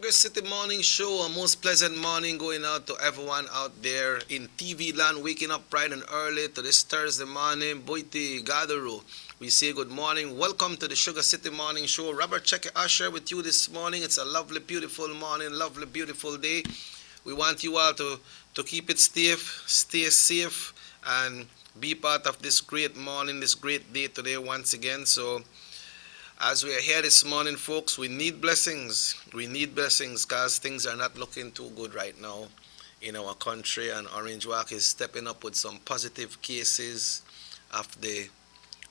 Sugar City Morning Show. A most pleasant morning going out to everyone out there in TV land, waking up bright and early to this Thursday morning. Boiti Gadaru. We say good morning. Welcome to the Sugar City Morning Show. Robert Check Usher with you this morning. It's a lovely, beautiful morning, lovely, beautiful day. We want you all to keep it safe, stay safe, and be part of this great morning, this great day today once again. So as we are here this morning, folks, we need blessings. We need blessings because things are not looking too good right now in our country, and Orange Walk is stepping up with some positive cases of the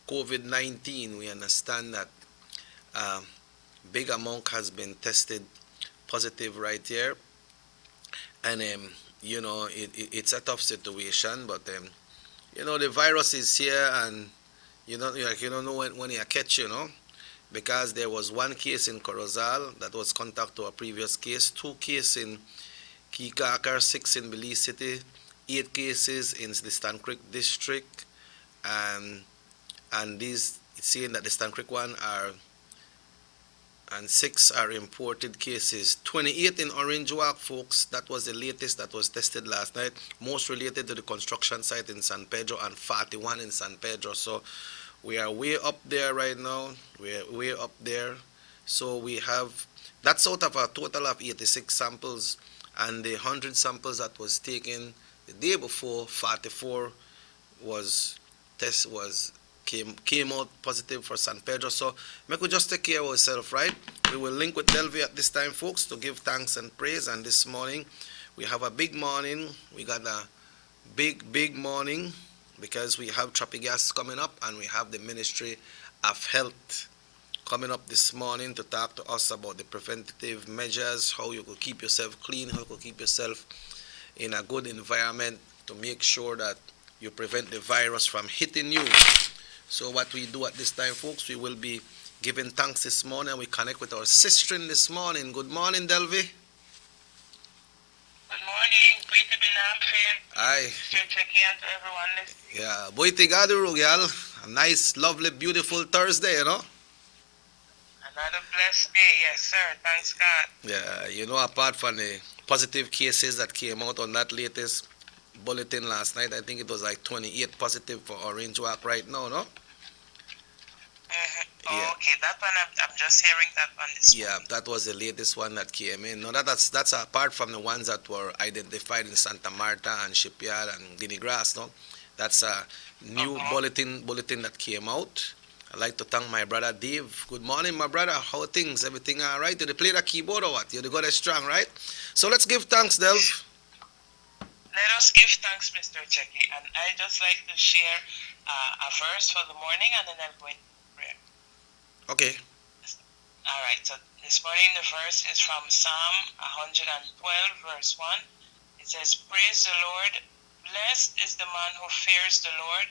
COVID-19. We understand that a big amount has been tested positive right here, and it's a tough situation, but the virus is here, and you don't know when you catch, because there was one case in Corozal that was contact to a previous case, two cases in Kikakar, six in Belize City, 8 cases in the Stan Creek district, and these it's saying that the Stan Creek one are and 6 are imported cases. 28 in Orange Walk, folks. That was the latest that was tested last night. Most related to the construction site in San Pedro, and 41 in San Pedro. So we are way up there right now. We're way up there. So we have, that's out of a total of 86 samples, and the 100 samples that was taken the day before, 44 was test was came out positive for San Pedro. So make we just take care of ourselves, right? We will link with Delvi at this time, folks, to give thanks and praise. And this morning we have a big morning. We got a big morning because we have Tropigas coming up, and we have the Ministry of Health coming up this morning to talk to us about the preventative measures, how you could keep yourself clean, how you could keep yourself in a good environment to make sure that you prevent the virus from hitting you. So what we do at this time, folks, we will be giving thanks this morning. We connect with our sister this morning. Good morning, Delvi. Good morning. Great to be laughing. Aye. Still checking out to everyone listening. Yeah, boiti gaduru, gal. A nice, lovely, beautiful Thursday, Another blessed day. Yes, sir. Thanks God. Yeah, apart from the positive cases that came out on that latest bulletin last night, I think it was like 28 positive for Orange Walk right now, no? Oh, yeah. Okay, that one I'm just hearing that one this morning. Yeah, that was the latest one that came in. No, that's apart from the ones that were identified in Santa Marta and Shipyard and Guinea Grass, no? That's a new bulletin that came out. I'd like to thank my brother Dave. Good morning, my brother. How are things? Everything all right? Did you play the keyboard or what? You got it strong, right? So let's give thanks, Delv. Let us give thanks, Mr. Checky. And I just like to share a verse for the morning, and then I'll go into prayer. Okay. All right. So this morning the verse is from Psalm 112, verse 1. It says, "Praise the Lord. Blessed is the man who fears the Lord,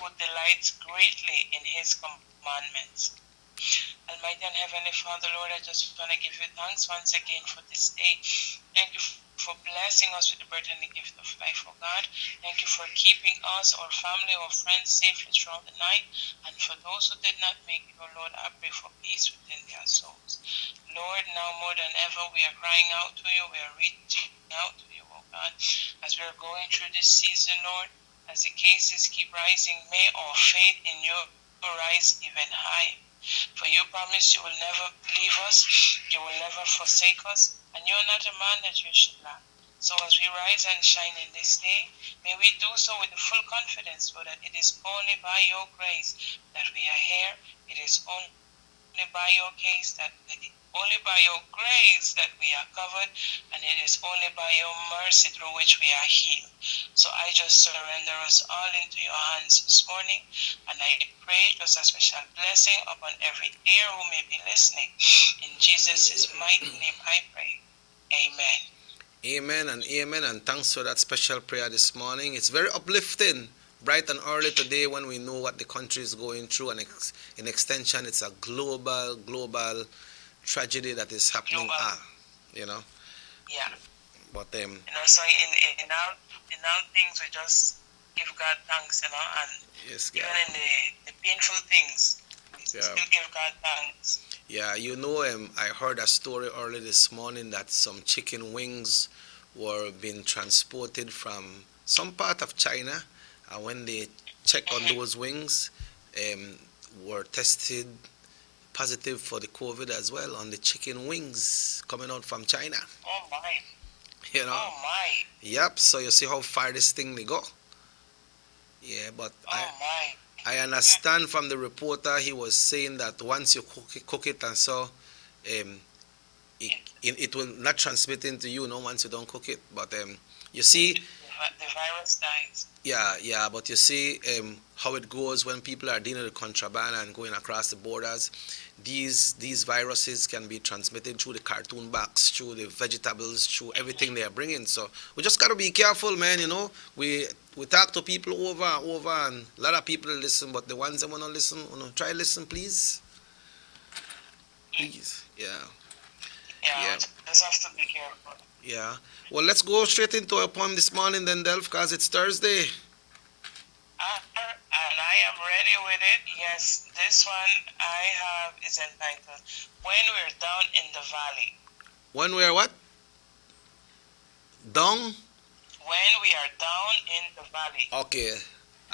who delights greatly in his commandments." Almighty and Heavenly Father, Lord, I just want to give you thanks once again for this day. Thank you for blessing us with the birth and the gift of life, oh God. Thank you for keeping us, our family, our friends safely throughout the night. And for those who did not make it, oh Lord, I pray for peace within their souls. Lord, now more than ever, we are crying out to you. We are reaching out to you, oh God, as we are going through this season, Lord. As the cases keep rising, may our faith in you rise even higher. For you promise you will never leave us, you will never forsake us, and you are not a man that you should lie. So as we rise and shine in this day, may we do so with the full confidence, Lord, that it is only by your grace that we are here. It is only by your grace that we are covered, and it is only by your mercy through which we are healed. So I just surrender us all into your hands this morning, and I pray just a special blessing upon every ear who may be listening. In Jesus' mighty name I pray. Amen. Amen and amen, and thanks for that special prayer this morning. It's very uplifting, bright and early today when we know what the country is going through, and in extension, it's a global tragedy that is happening. Yeah. But so in all things, we just give God thanks, and yes, even in the painful things, Yeah. still give God thanks. Yeah, I heard a story early this morning that some chicken wings were being transported from some part of China, and when they check on Hmm. those wings, um, were tested positive for the COVID as well on the chicken wings coming out from China. Oh my. You know, Oh my. yep. So you see how far this thing may go. Yeah, but I Oh my. I understand from the reporter he was saying that once you cook it and so um, it, it will not transmit into you, no, once you don't cook it. But you see, The virus dies. yeah, but you see how it goes when people are dealing with contraband and going across the borders. These viruses can be transmitted through the cartoon box, through the vegetables, through everything they are bringing. So we just gotta be careful, man. We talk to people over and over, and a lot of people listen, but the ones that wanna listen, try listen, please, please. Yeah, Yeah, yeah. we just have to be careful. Yeah. Well, let's go straight into our poem this morning then, Delph, because it's Thursday. And I am ready with it. Yes, this one I have is entitled When We're Down in the Valley. When we are what? Down? When we are down in the valley. Okay.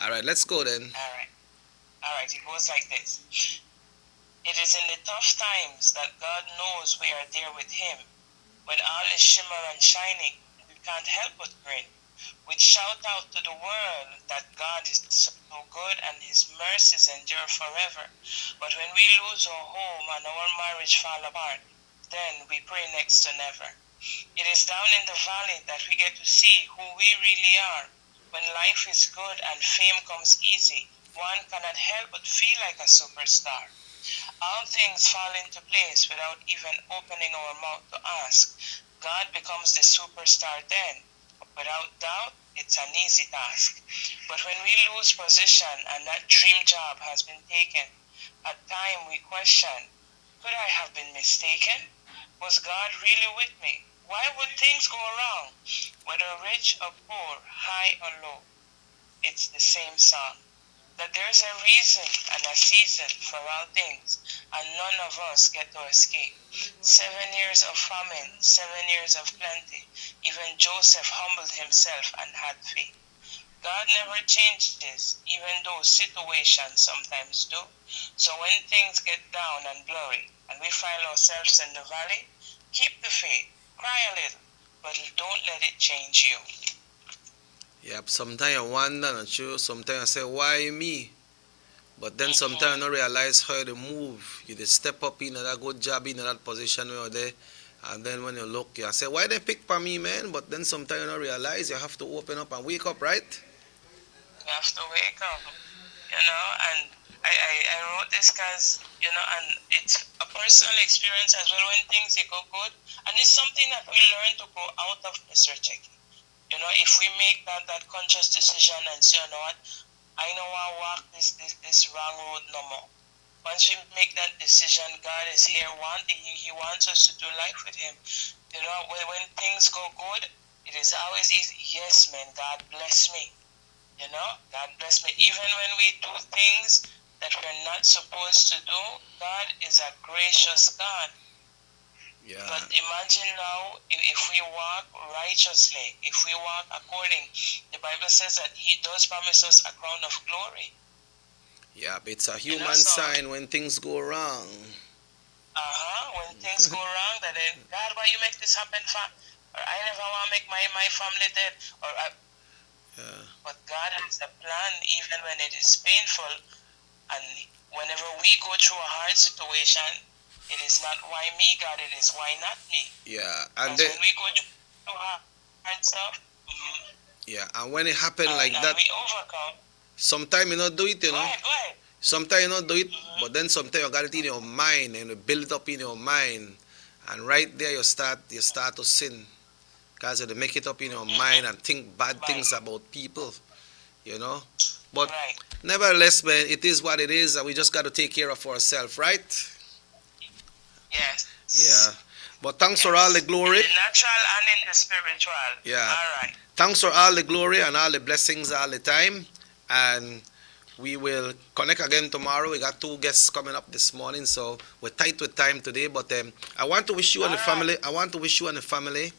All right, let's go then. All right, it goes like this. It is in the tough times that God knows we are there with Him. When all is shimmer and shining, we can't help but grin. We'd shout out to the world that God is so good and His mercies endure forever. But when we lose our home and our marriage fall apart, then we pray next to never. It is down in the valley that we get to see who we really are. When life is good and fame comes easy, one cannot help but feel like a superstar. All things fall into place without even opening our mouth to ask. God becomes the superstar then. Without doubt, it's an easy task. But when we lose position and that dream job has been taken, at time we question, could I have been mistaken? Was God really with me? Why would things go wrong? Whether rich or poor, high or low, it's the same song. That there's a reason and a season for all things, and none of us get to escape. 7 years of famine, 7 years of plenty. Even Joseph humbled himself and had faith. God never changes, even though situations sometimes do. So when things get down and blurry, and we find ourselves in the valley, keep the faith, cry a little, but don't let it change you. Yep, sometimes I wonder, not you. Sometimes I say, why me? But then sometimes I Mm-hmm. don't realize how to move. You just step up in that good job in that position where you're there. And then when you look, you say, why they pick for me, man? But then sometimes you don't realize you have to open up and wake up, right? You have to wake up, and I wrote this because, and it's a personal experience as well when things they go good. And it's something that we learn to go out of Mr. Checking. If we make that conscious decision and say, you know what, I know I walk this wrong road no more. Once we make that decision, God is here wanting He wants us to do life with Him. When things go good, it is always easy. Yes, man, God bless me. God bless me. Even when we do things that we're not supposed to do, God is a gracious God. Yeah. But imagine now if we walk righteously, if we walk according, the Bible says that He does promise us a crown of glory. Yeah, it's a human So, sign when things go wrong. when things go wrong, that then, God, why you make this happen for? Or I never want to make my family dead. Yeah. But God has a plan even when it is painful. And whenever we go through a hard situation, it is not why me, God, it is why not me. Yeah, and when we go through hard stuff, yeah, and when it happen like and that, we overcome. sometimes you not do it, Go ahead. Sometimes you not do it, but then sometimes you got it in your mind and you build it up in your mind, and right there you start to sin, because you make it up in your mind and think bad things about people, you know. But Right. nevertheless, man, it is what it is, and we just got to take care of ourselves, right? Yes. Yeah. But thanks for all the glory. In the natural and in the spiritual. Yeah. All right. Thanks for all the glory and all the blessings all the time. And We will connect again tomorrow. We got two guests coming up this morning, so we're tight with time today. But I want to wish you and the family. I want to wish you and the family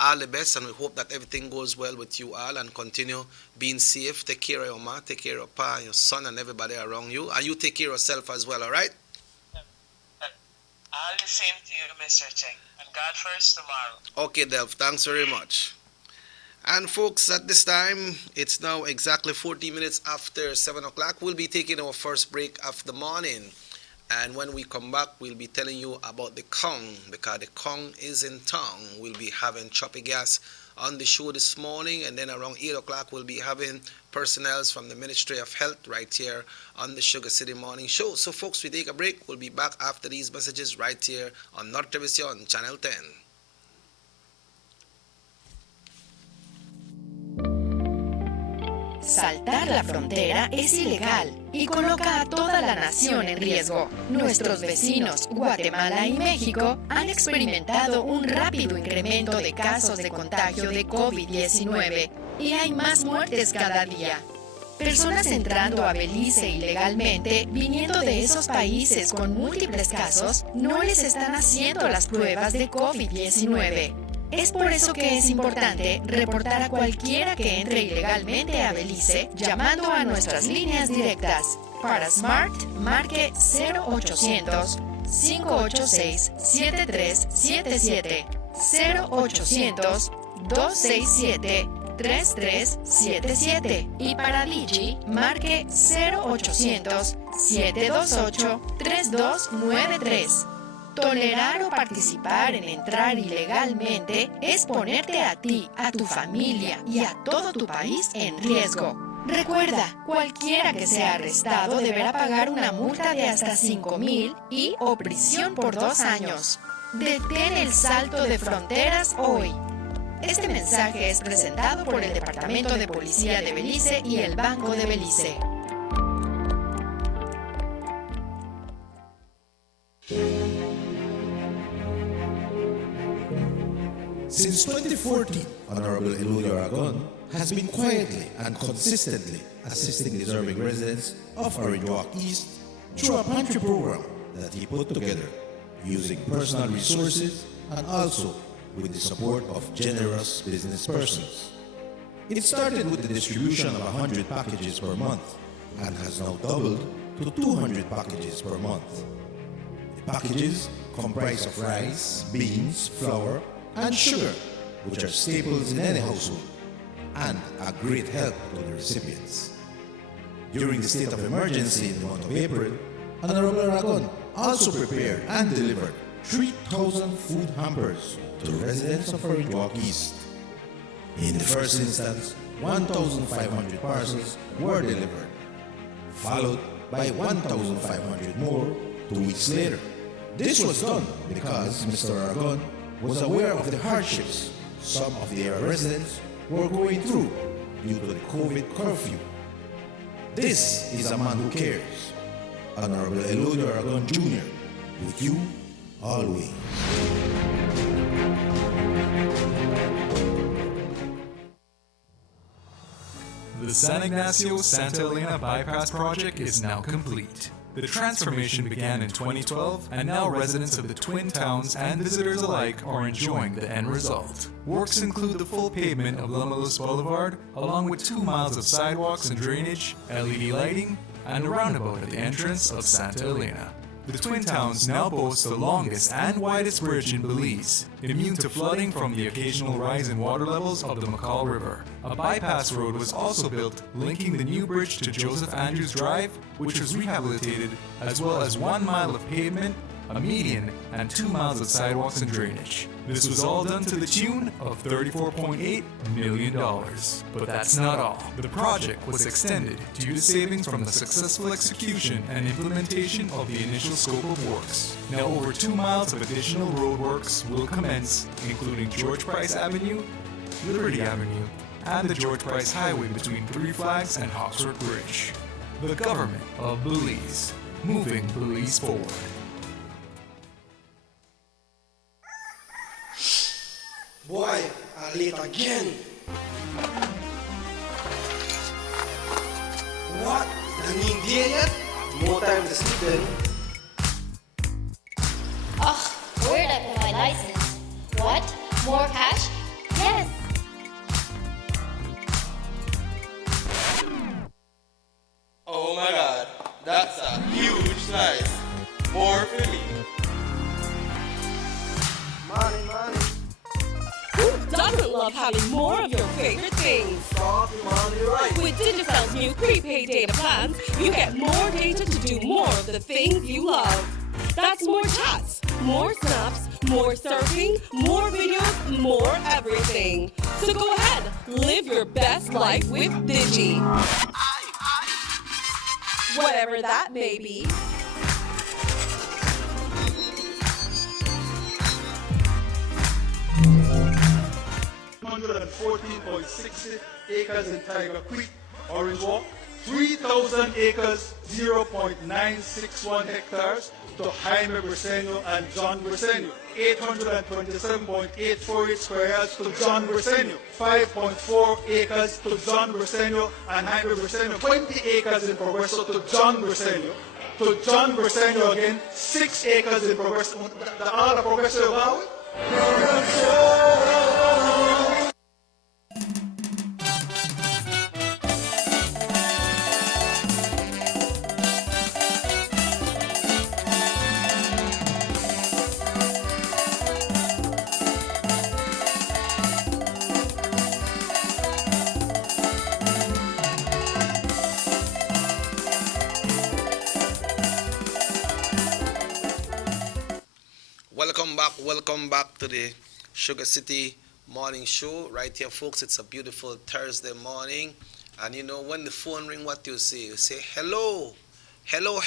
all the best, and we hope that everything goes well with you all and continue being safe. Take care of your ma, take care of your pa, your son, and everybody around you, and you take care of yourself as well. All right? All the same to you, Mr. Cheng. And God first tomorrow. Okay, Delph. Thanks very much. And folks, at this time, it's now exactly 40 minutes after 7 o'clock. We'll be taking our first break of the morning. And when we come back, we'll be telling you about the Kong, because the Kong is in town. We'll be having Choppy Gas on the show this morning, and then around 8 o'clock, we'll be having personnel from the Ministry of Health right here on the Sugar City Morning Show. So, folks, we take a break. We'll be back after these messages right here on North Television, Channel 10. Saltar la frontera es ilegal y coloca a toda la nación en riesgo. Nuestros vecinos, Guatemala y México, han experimentado un rápido incremento de casos de contagio de COVID-19 y hay más muertes cada día. Personas entrando a Belice ilegalmente, viniendo de esos países con múltiples casos, no les están haciendo las pruebas de COVID-19. Es por eso que es importante reportar a cualquiera que entre ilegalmente a Belice llamando a nuestras líneas directas. Para Smart, marque 0800-586-7377, 0800-267-3377 y para Digi, marque 0800-728-3293. Tolerar o participar en entrar ilegalmente es ponerte a ti, a tu familia y a todo tu país en riesgo. Recuerda, cualquiera que sea arrestado deberá pagar una multa de hasta 5,000 y o prisión por 2 años. Detén el salto de fronteras hoy. Este mensaje es presentado por el Departamento de Policía de Belice y el Banco de Belice. Since 2014, Honorable Eludio Aragon has been quietly and consistently assisting deserving residents of Orange Walk East through a pantry program that he put together using personal resources and also with the support of generous business persons. It started with the distribution of 100 packages per month and has now doubled to 200 packages per month. The packages comprise of rice, beans, flour, and sugar, which are staples in any household and a great help to the recipients. During the state of emergency in the month of April, Honorable Aragon also prepared and delivered 3,000 food hampers to residents of Orange Walk East. In the first instance, 1,500 parcels were delivered, followed by 1,500 more 2 weeks later. This was done because Mr. Aragon was aware of the hardships some of the area residents were going through due to the COVID curfew. This is a man who cares. Honorable Eludio Aragon Jr., with you always. The San Ignacio-Santa Elena Bypass Project is now complete. The transformation began in 2012, and now residents of the Twin Towns and visitors alike are enjoying the end result. Works include the full pavement of Lomelus Boulevard, along with 2 miles of sidewalks and drainage, LED lighting, and a roundabout at the entrance of Santa Elena. The Twin Towns now boast the longest and widest bridge in Belize, immune to flooding from the occasional rise in water levels of the McCall River. A bypass road was also built linking the new bridge to Joseph Andrews Drive, which was rehabilitated, as well as 1 mile of pavement, a median, and 2 miles of sidewalks and drainage. This was all done to the tune of $34.8 million. But that's not all. The project was extended due to savings from the successful execution and implementation of the initial scope of works. Now over 2 miles of additional roadworks will commence, including George Price Avenue, Liberty Avenue, and the George Price Highway between Three Flags and Hawksworth Bridge. The government of Belize, moving Belize forward. Boy, I'm late again. What the Nangindiyan yan? More time to sleep then. Ugh, where'd I put my license? What? More cash? Yes! Oh my god, that's a huge slice. More for me. Money. Who doesn't love having more of your favorite things? Talking money right. With Digicel's new prepaid data plans, you get more data to do more of the things you love. That's more chats, more snaps, more surfing, more videos, more everything. So go ahead, live your best life with Digi. Whatever that may be. 114.60 acres in Tiger Creek, Orange Walk, 3,000 acres, 0.961 hectares to Jaime Briseño and John Briseño, 827.848 square yards to John Briseño, 5.4 acres to John Briseño and Jaime Briseño, 20 acres in Progreso to John Briseño, again, 6 acres in Progreso, the other Progreso Valley. Welcome back to the Sugar City Morning Show. Right here, folks, it's a beautiful Thursday morning. And you know, when the phone ring, what you say? You say, hello. And you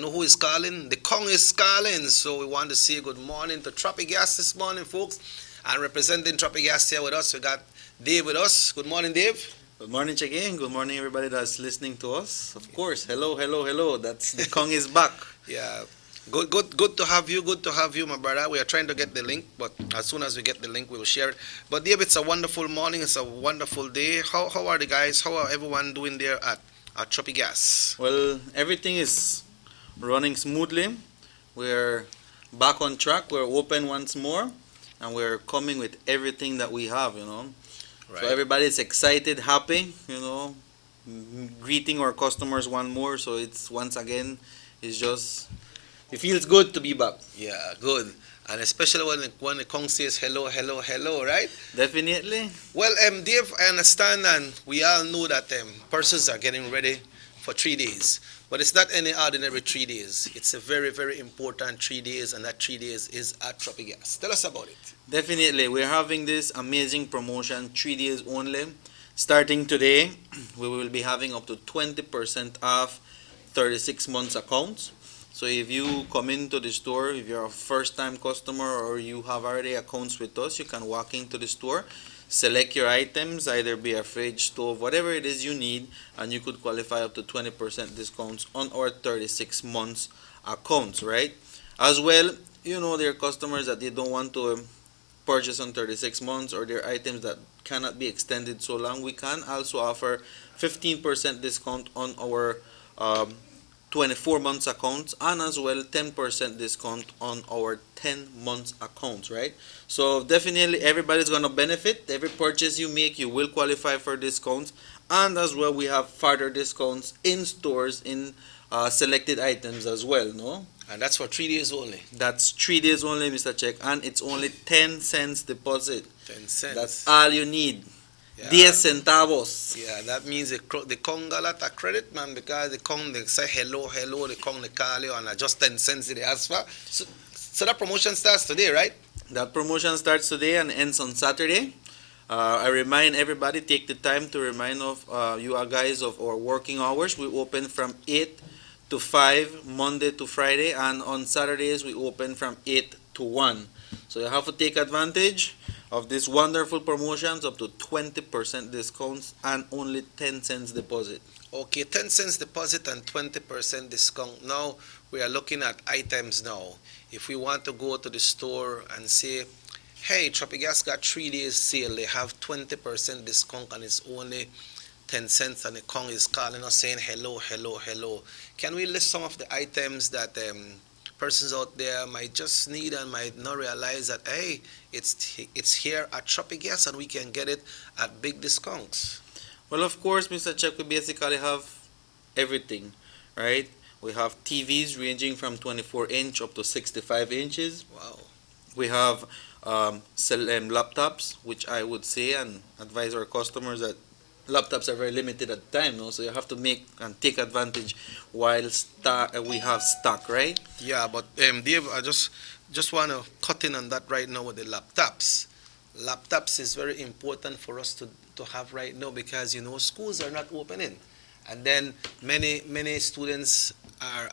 know who is calling? The Kong is calling. So we want to say good morning to Tropic Gas this morning, folks. And representing Tropic Gas here with us, we got Dave with us. Good morning, Dave. Good morning, again. Good morning, everybody that's listening to us. Of course, hello. That's the Kong is back. Yeah. Good to have you. Good to have you, my brother. We are trying to get the link, but as soon as we get the link, we will share it. But Dave, it's a wonderful morning. It's a wonderful day. How are the guys? How are everyone doing there at Tropic Gas? Well, everything is running smoothly. We're back on track. We're open once more, and we're coming with everything that we have, Right. So everybody's excited, happy, greeting our customers one more. So it's once again, it feels good to be back. Yeah, good. And especially when the Kong says hello, right? Definitely. Well, Dave, I understand, and we all know that persons are getting ready for 3 days. But it's not any ordinary 3 days. It's a very, very important 3 days, and that 3 days is at Tropic Gas. Tell us about it. Definitely. We're having this amazing promotion, 3 days only. Starting today, we will be having up to 20% off 36 months accounts. So if you come into the store, if you're a first-time customer or you have already accounts with us, you can walk into the store, select your items, either be a fridge, stove, whatever it is you need, and you could qualify up to 20% discounts on our 36 months accounts, right? As well, there are customers that they don't want to purchase on 36 months or their items that cannot be extended so long. We can also offer 15% discount on our 24 months accounts, and as well 10% discount on our 10 months accounts, right? So definitely everybody's going to benefit. Every purchase you make, you will qualify for discounts, and as well we have further discounts in stores in selected items as well, no? And that's for 3 days only. That's 3 days only, Mr. Check, and it's only 10 cents deposit. 10 cents. That's all you need. Yeah. 10 centavos. Yeah, that means the Kong got a lot of credit, man, because the Kong, they say hello, the Kong, they call you, and just 10 cents they ask for. So that promotion starts today, right? That promotion starts today and ends on Saturday. I remind everybody, take the time to remind you guys of our working hours. We open from 8 to 5, Monday to Friday, and on Saturdays we open from 8 to 1. So you have to take advantage of these wonderful promotions, up to 20% discounts and only 10 cents deposit. Okay, 10 cents deposit and 20% discount. Now we are looking at items now. If we want to go to the store and say, hey, Tropic Gas got 3 days sale, they have 20% discount and it's only 10 cents and the Kong is calling us saying hello, hello, hello. Can we list some of the items that persons out there might just need and might not realize that, hey, it's here at Tropigas and we can get it at big discounts? Well, of course, Mr. Check, we basically have everything, right? We have TVs ranging from 24-inch up to 65 inches. Wow. We have laptops, which I would say and advise our customers that laptops are very limited at the time, no? So you have to make and take advantage while we have stock, right? Yeah, but Dave, I just want to cut in on that right now with the laptops. Laptops is very important for us to have right now because, you know, schools are not opening. And then many students are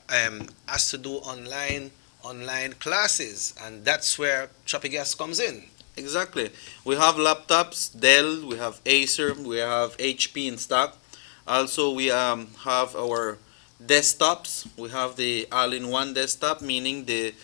asked to do online classes, and that's where Tropigas comes in. Exactly. We have laptops, Dell, we have Acer, we have HP in stock. Also, we have our desktops. We have the all-in-one desktop, meaning the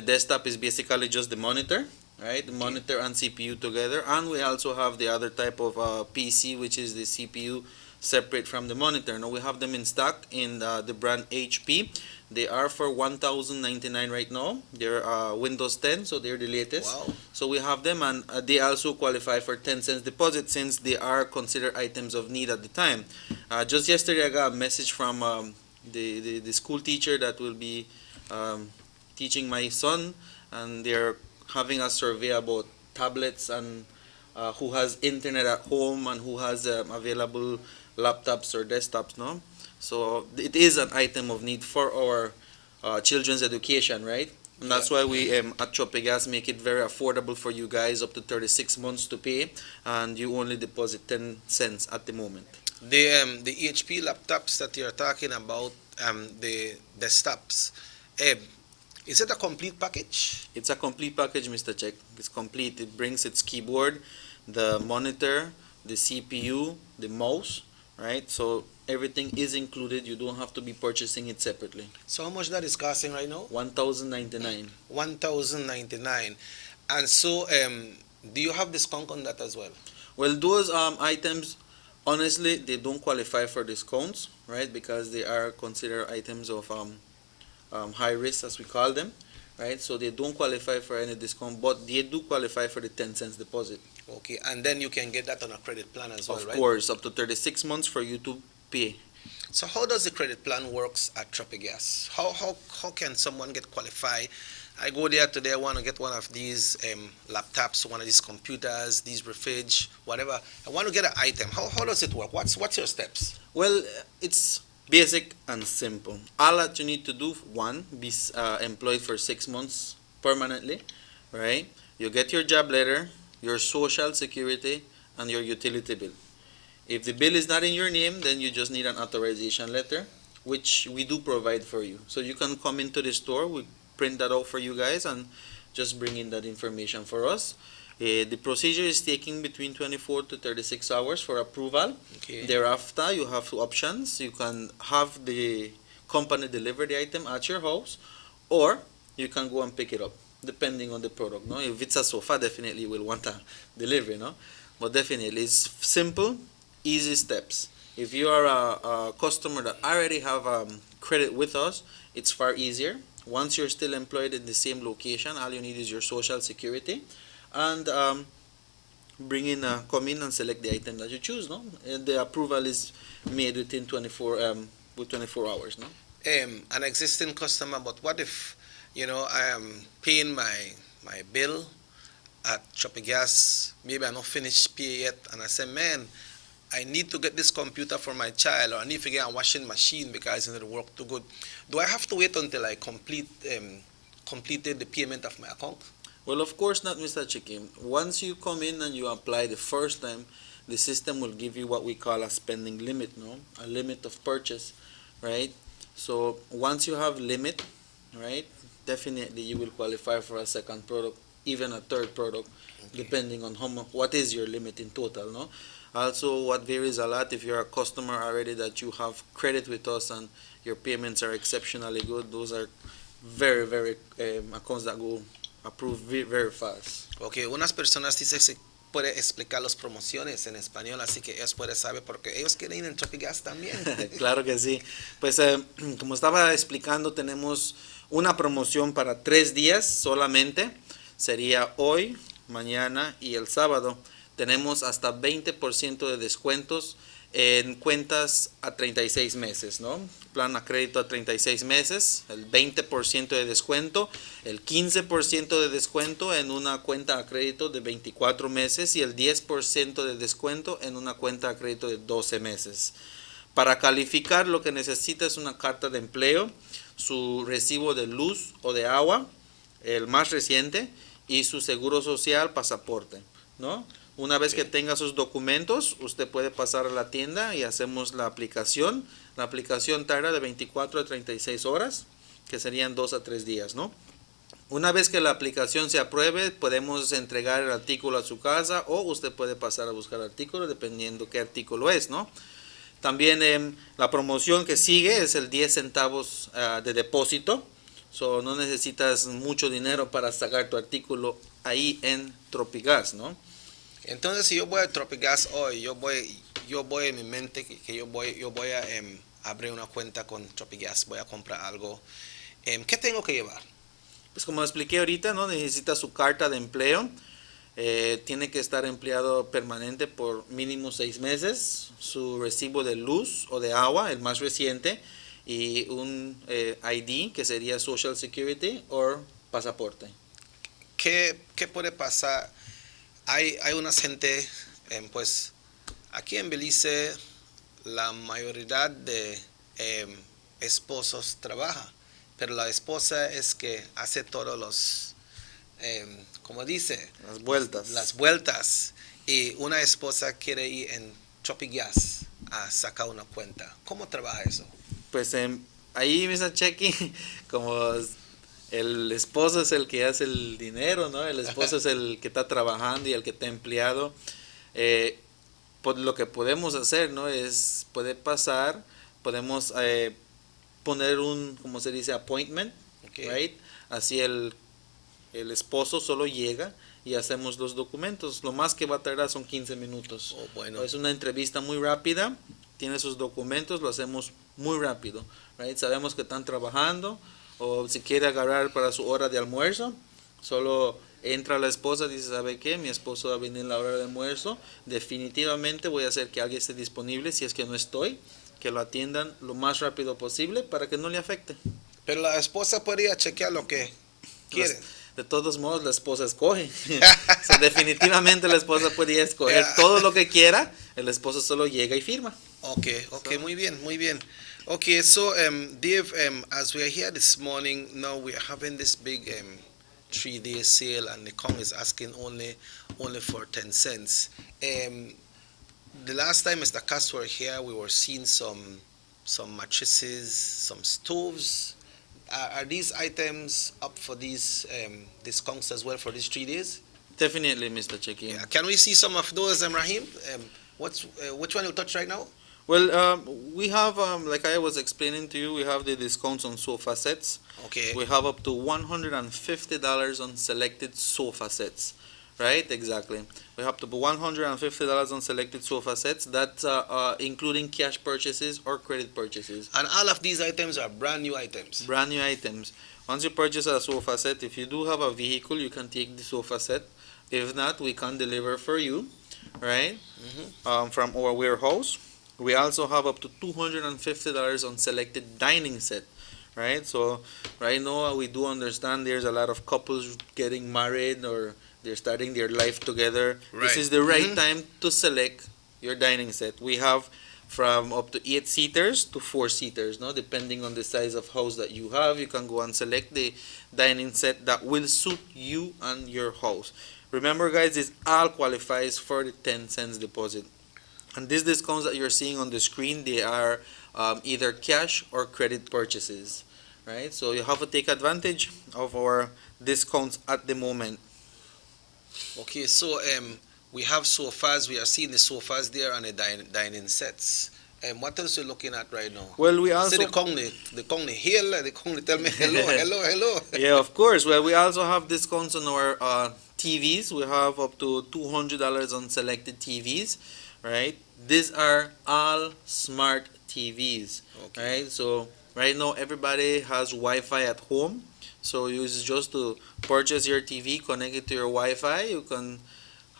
desktop is basically just the monitor, right? The monitor and CPU together. And we also have the other type of PC, which is the CPU separate from the monitor. Now we have them in stock in the brand HP. They are for $1,099 right now. They're Windows 10, so they're the latest. Wow. So we have them, and they also qualify for 10 cents deposit since they are considered items of need at the time. Just yesterday, I got a message from the school teacher that will be teaching my son, and they're having a survey about tablets and who has internet at home and who has available laptops or desktops, no? So it is an item of need for our children's education, right? And that's why we at Tropigas make it very affordable for you guys, up to 36 months to pay, and you only deposit 10 cents at the moment. The HP laptops that you're talking about, the desktops, is it a complete package? It's a complete package, Mr. Check. It's complete. It brings its keyboard, the monitor, the CPU, the mouse, right? So everything is included. You don't have to be purchasing it separately. So how much that is costing right now? $1,099. $1,099. And so, do you have discount on that as well? Well, those items, honestly, they don't qualify for discounts, right? Because they are considered items of high risk, as we call them, right? So they don't qualify for any discount, but they do qualify for the 10 cents deposit. Okay, and then you can get that on a credit plan as well, Of right? course, up to 36 months for you to pay. So how does the credit plan works at Tropigas? How can someone get qualified? I go there today, I want to get one of these laptops, one of these computers, these fridge, whatever. I want to get an item. How does it work? What's your steps? Well, it's basic and simple. All that you need to do, one, be employed for 6 months permanently, right? You get your job letter, your social security, and your utility bill. If the bill is not in your name, then you just need an authorization letter, which we do provide for you. So you can come into the store, we print that out for you guys, and just bring in that information for us. The procedure is taking between 24 to 36 hours for approval. Okay. Thereafter, you have two options. You can have the company deliver the item at your house, or you can go and pick it up, depending on the product. No, if it's a sofa, definitely you will want a delivery. No, but definitely it's simple, easy steps. If you are a customer that already have credit with us, it's far easier. Once you're still employed in the same location, all you need is your social security, and come in and select the item that you choose. No, and the approval is made within 24 hours. No, An existing customer, but what if, you know, I am paying my bill at Tropigas, maybe I'm not finished pay yet, and I say, man, I need to get this computer for my child, or I need to get a washing machine because it work too good. Do I have to wait until I completed the payment of my account? well, of course not, Mr. Chikim. Once you come in and you apply the first time, the system will give you what we call a spending limit, no? A limit of purchase, right? So once you have limit, right, definitely you will qualify for a second product, even a third product, depending on what is your limit in total, no? Also, what varies a lot, if you're a customer already that you have credit with us and your payments are exceptionally good, those are very, very accounts that go approved very fast. Okay, unas personas dicen puede explicar las promociones en español, así que ellos pueden saber porque ellos quieren ir en Tropigas también. Claro que sí. Pues como estaba explicando, tenemos una promoción para 3 días solamente. Sería hoy, mañana y el sábado. Tenemos hasta 20% de descuentos en cuentas a 36 meses, ¿no? Plan a crédito a 36 meses, el 20% de descuento, el 15% de descuento en una cuenta a crédito de 24 meses y el 10% de descuento en una cuenta a crédito de 12 meses. Para calificar, lo que necesita es una carta de empleo, su recibo de luz o de agua, el más reciente, y su seguro social, pasaporte, ¿no? Una vez que tenga sus documentos, usted puede pasar a la tienda y hacemos la aplicación. La aplicación tarda de 24 a 36 horas, que serían 2 a 3 días, ¿no? Una vez que la aplicación se apruebe, podemos entregar el artículo a su casa o usted puede pasar a buscar el artículo dependiendo qué artículo es, ¿no? También la promoción que sigue es el 10 centavos de depósito. So, no necesitas mucho dinero para sacar tu artículo ahí en Tropigas, ¿no? Entonces, si yo voy a Tropigas hoy, yo voy en mi mente que yo voy a abrir una cuenta con Tropigas, voy a comprar algo. ¿Qué tengo que llevar? Pues como expliqué ahorita, ¿no? Necesita su carta de empleo. Tiene que estar empleado permanente por mínimo 6 meses. Su recibo de luz o de agua, el más reciente. Y un ID, que sería Social Security o pasaporte. ¿Qué puede pasar? Hay una gente, pues aquí en Belice la mayoría de esposos trabaja, pero la esposa es que hace todos los, como dice, las vueltas, y una esposa quiere ir en Tropigas a sacar una cuenta. ¿Cómo trabaja eso? Pues ahí, Mr. Checky, como el esposo es el que hace el dinero, ¿no? El esposo es el que está trabajando y el que está empleado. Pues lo que podemos hacer, ¿no? Es poder pasar, podemos poner un, como se dice, appointment, Okay. right? Así el esposo solo llega y hacemos los documentos. Lo más que va a tardar son 15 minutos. Oh, bueno. Es una entrevista muy rápida, tiene sus documentos, lo hacemos muy rápido, right? Sabemos que están trabajando, o si quiere agarrar para su hora de almuerzo, solo entra la esposa, dice, ¿sabe qué? Mi esposo va a venir a la hora de almuerzo, definitivamente voy a hacer que alguien esté disponible, si es que no estoy, que lo atiendan lo más rápido posible para que no le afecte. Pero la esposa podría chequear lo que quiere. De todos modos, la esposa escoge. So, definitivamente la esposa podría escoger todo lo que quiera, el esposo solo llega y firma. Okay, muy bien, muy bien. Okay, so Dave, as we are here this morning, now we are having this big 3-day sale, and the Kong is asking only for 10 cents. The last time Mr. Cass were here, we were seeing some mattresses, some stoves. Are these items up for these discounts as well for these 3 days? Definitely, Mr. Checky. Yeah. Can we see some of those, Rahim? Which one you touch right now? Well, we have, like I was explaining to you, we have the discounts on sofa sets. Okay. We have up to $150 on selected sofa sets, right? Exactly. We have to put $150 on selected sofa sets. That's including cash purchases or credit purchases. And all of these items are brand new items. Brand new items. Once you purchase a sofa set, if you do have a vehicle, you can take the sofa set. If not, we can deliver for you, right? From our warehouse. We also have up to $250 on selected dining set, right? So right now we do understand there's a lot of couples getting married or they're starting their life together. Right. This is the right time to select your dining set. We have from up to 8-seaters to 4-seaters, no? Depending on the size of house that you have, you can go and select the dining set that will suit you and your house. Remember, guys, this all qualifies for the 10 cents deposit. And these discounts that you're seeing on the screen, they are either cash or credit purchases, right? So you have to take advantage of our discounts at the moment. Okay, so we have sofas. We are seeing the sofas there and the dining sets. What else are you looking at right now? Well, we also... See the Kongni hill, the Kongni tell me hello. Yeah, of course. Well, we also have discounts on our TVs. We have up to $200 on selected TVs, right? These are all smart TVs, right? So right now everybody has Wi-Fi at home. So you just to purchase your TV, connect it to your Wi-Fi.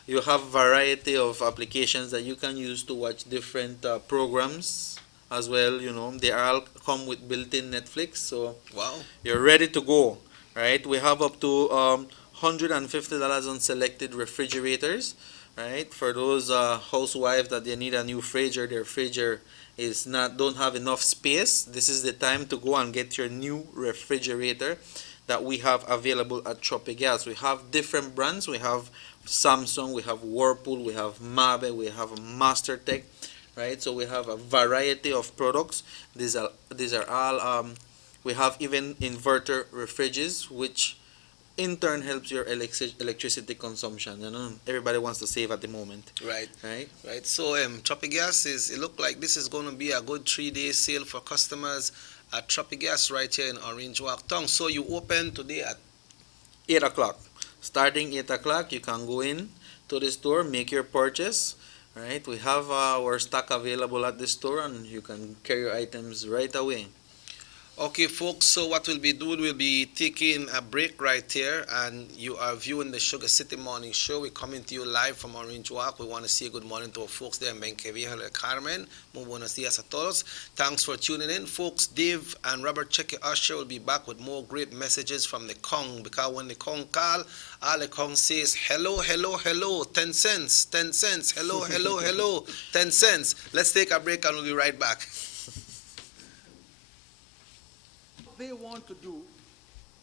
You have variety of applications that you can use to watch different programs as well. You know, they all come with built-in Netflix. So Wow. you're ready to go, right? We have up to $150 on selected refrigerators, right? For those housewives that they need a new fridge or their fridge don't have enough space, this is the time to go and get your new refrigerator that we have available at Tropigas. We have different brands. We have Samsung, we have Whirlpool, we have Mabe, we have Mastertech, right? So we have a variety of products. These are all. We have even inverter refriges, which in turn helps your electricity consumption. You know, everybody wants to save at the moment. Right. Right. Right. So Tropigas it look like this is going to be a good 3-day sale for customers at Tropigas right here in Orange Walk Town. So you open today at 8 o'clock. Starting 8 o'clock, you can go in to the store, make your purchase. Right. We have our stock available at the store, and you can carry your items right away. Okay, folks, so what we'll be doing, we'll be taking a break right here, and you are viewing the Sugar City Morning Show. We're coming to you live from Orange Walk. We want to say good morning to our folks there in Benquevieja, Carmen. Muy buenos días a todos. Thanks for tuning in, folks. Dave and Robert Cheque Usher will be back with more great messages from the Kong, because when the Kong call, all the Kong says, hello, hello, hello, 10 cents, 10 cents, hello, hello, hello, 10 cents. Let's take a break and we'll be right back. They want to do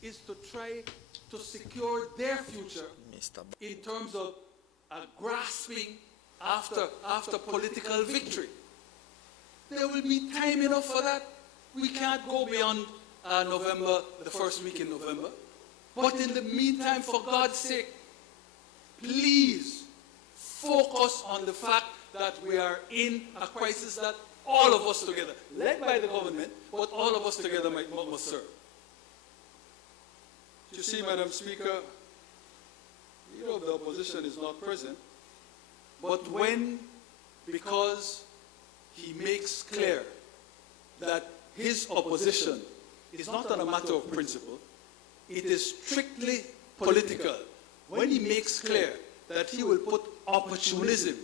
is to try to secure their future in terms of grasping after political victory. There will be time enough for that. We can't go beyond November, the first week in November. But in the meantime, for God's sake, please focus on the fact that we are in a crisis that all of us together, led by the government, but all of us together must serve. You see, Madam Speaker, leader of the opposition is not present, but because he makes clear that his opposition is not on a matter of principle, it is strictly political. When he makes clear that he will put opportunism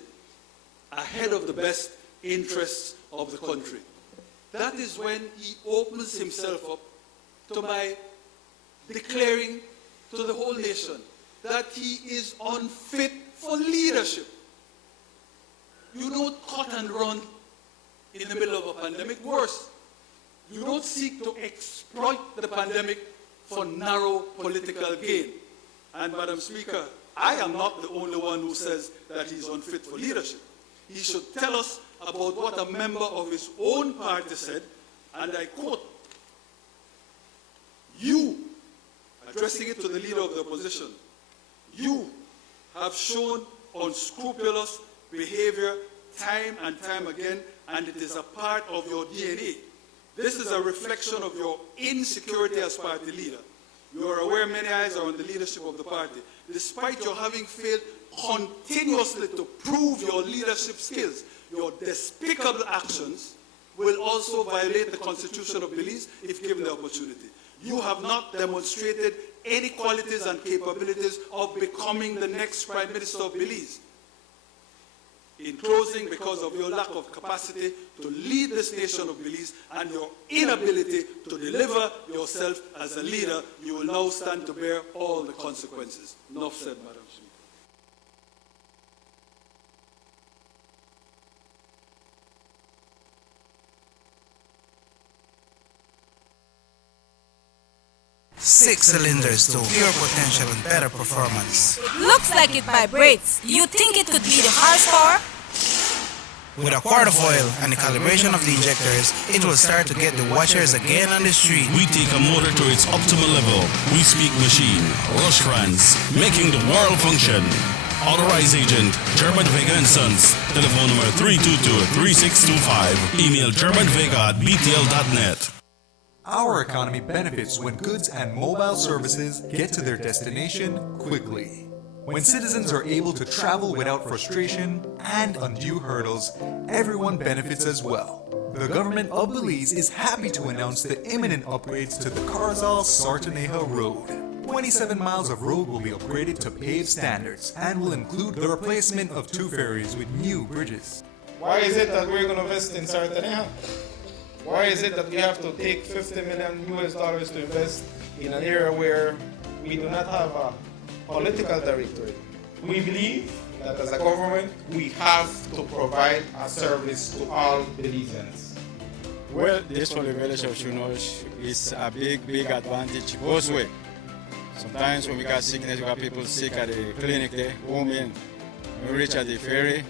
ahead of the best interests of the country, that is when he opens himself up to by declaring to the whole nation that he is unfit for leadership. You don't cut and run in the middle of a pandemic. Worse, you don't seek to exploit the pandemic for narrow political gain. And Madam Speaker, I am not the only one who says that he's unfit for leadership. He should tell us about what a member of his own party said, and I quote, "You," addressing it to the leader of the opposition, "you have shown unscrupulous behavior time and time again, and it is a part of your DNA. This is a reflection of your insecurity as party leader. You are aware many eyes are on the leadership of the party. Despite your having failed continuously to prove your leadership skills, your despicable actions will also violate the Constitution of Belize if given the opportunity. You have not demonstrated any qualities and capabilities of becoming the next Prime Minister of Belize. In closing, because of your lack of capacity to lead this nation of Belize and your inability to deliver yourself as a leader, you will now stand to bear all the consequences." Enough said, Madam Speaker. Six cylinders to pure potential and better performance. Looks like it vibrates. You think it could be the horsepower? With a quart of oil and the calibration of the injectors, it will start to get the watchers again on the street. We take a motor to its optimal level. We speak machine, Rush France, making the world function. Authorized agent, German Vega & Sons. Telephone number 322-3625. Email germanvega@btl.net. Our economy benefits when goods and mobile services get to their destination quickly. When citizens are able to travel without frustration and undue hurdles, everyone benefits as well. The government of Belize is happy to announce the imminent upgrades to the Carzal-Sartaneja Road. 27 miles of road will be upgraded to paved standards and will include the replacement of 2 ferries with new bridges. Why is it that we're going to invest in Sartaneja? Why is it that we have to take $50 million US to invest in an area where we do not have a political directorate? We believe that as a government, we have to provide a service to all Belizeans. Well, this for the village of Chunosh is a big advantage both ways. Sometimes when we got sickness, we got people sick at the clinic there, home in. When we reach at the ferry,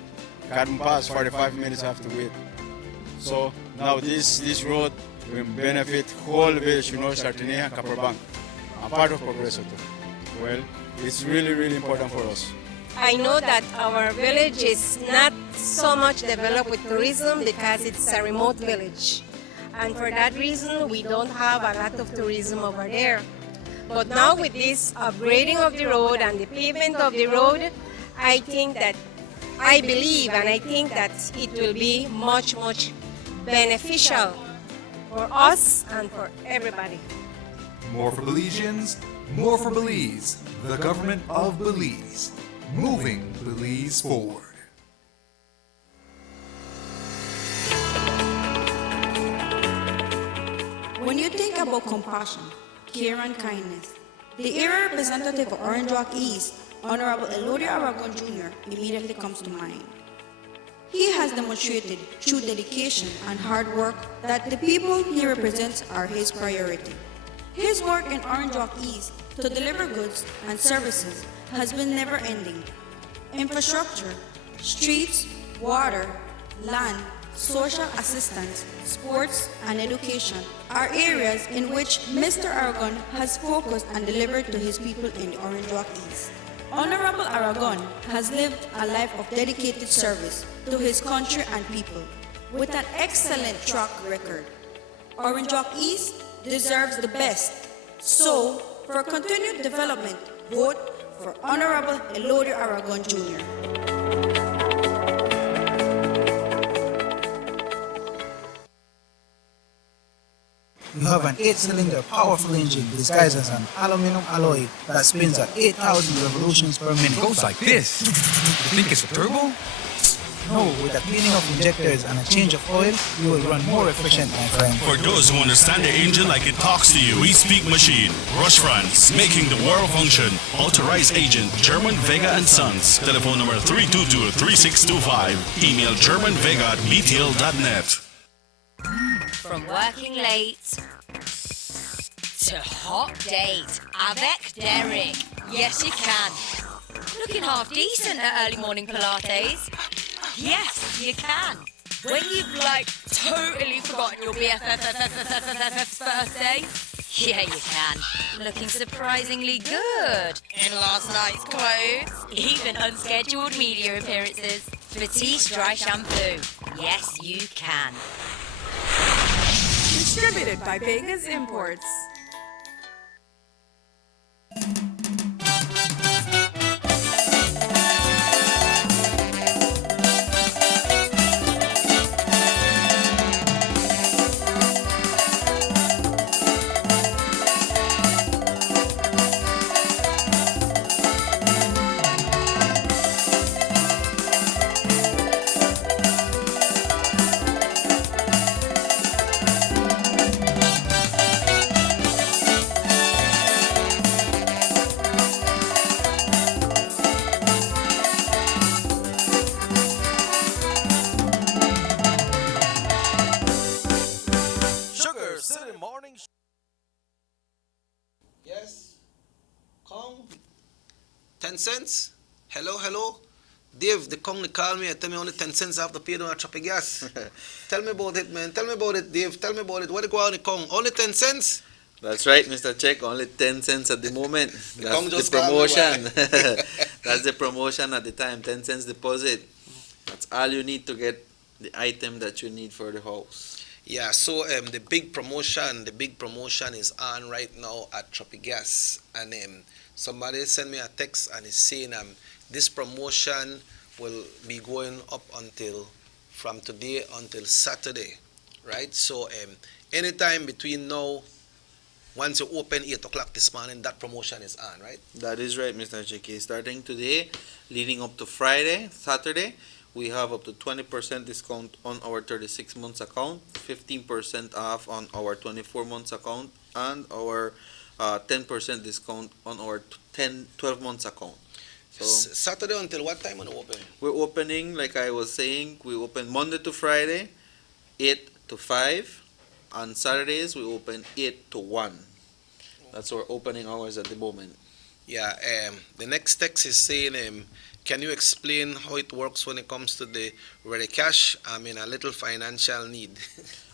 can't pass 45 minutes after wait. So now this road will benefit whole village, Sartaneja and Kaparbank. I'm part of Progreso too. Well, it's really important for us. I know that our village is not so much developed with tourism because it's a remote village. And for that reason, we don't have a lot of tourism over there. But now with this upgrading of the road and the pavement of the road, I believe and I think that it will be much beneficial for us and for everybody. More for Belizeans, more for Belize. The government of Belize. Moving Belize forward. When you think about compassion, care and kindness, the area representative of Orange Walk East, Honorable Elodia Aragon Jr., immediately comes to mind. He has demonstrated through dedication and hard work that the people he represents are his priority. His work in Orange Walk East to deliver goods and services has been never-ending. Infrastructure, streets, water, land, social assistance, sports, and education are areas in which Mr. Aragon has focused and delivered to his people in the Orange Walk East. Honorable Aragon has lived a life of dedicated service to his country and people with an excellent track record. Orange Walk East deserves the best. So, for continued development, vote for Honorable Elodia Aragon Jr. You have an 8-cylinder powerful engine disguised as an aluminum alloy that spins at 8,000 revolutions per minute. It goes like this. You think it's a turbo? No, with a cleaning of injectors and a change of oil, you will run more efficient, my friend. For those who understand the engine like it talks to you, we speak machine. Rush France, making the world function. Authorized agent, German Vega and Sons. Telephone number 322-3625. Email germanvega@btl.net. From working late to hot date, avec Derek. Yes, you can. Looking half decent at early morning Pilates. Yes, you can. When you've totally forgotten your BFF's birthday. Yeah, you can. Looking surprisingly good in last night's clothes. Even unscheduled media appearances. Batiste Dry Shampoo. Yes, you can. Distributed by Vegas Imports. Yes? Kong? 10 cents? Hello? Dave, the Kong call me and tell me only 10 cents I have to pay on a choppy gas. Tell me about it, man. Tell me about it, Dave. Tell me about it. What do you go on the Kong? Only 10 cents? That's right, Mr. Check. Only 10 cents at the moment. That's just the promotion. That's the promotion at the time. 10 cents deposit. That's all you need to get the item that you need for the house. Yeah, so the big promotion is on right now at Tropigas, and somebody sent me a text and is saying this promotion will be going up until from today until Saturday, right? So anytime between now, once you open 8 o'clock this morning, that promotion is on, right? That is right, Mr. JK. Starting today, leading up to Friday, Saturday, we have up to 20% discount on our 36 months account, 15% off on our 24 months account, and our 10% discount on our 12 months account. So Saturday until what time when you open? we're opening, like I was saying, we open Monday to Friday, 8 to 5. On Saturdays, we open 8 to 1. That's our opening hours at the moment. Yeah, the next text is saying, can you explain how it works when it comes to the ready cash? I'm in a little financial need.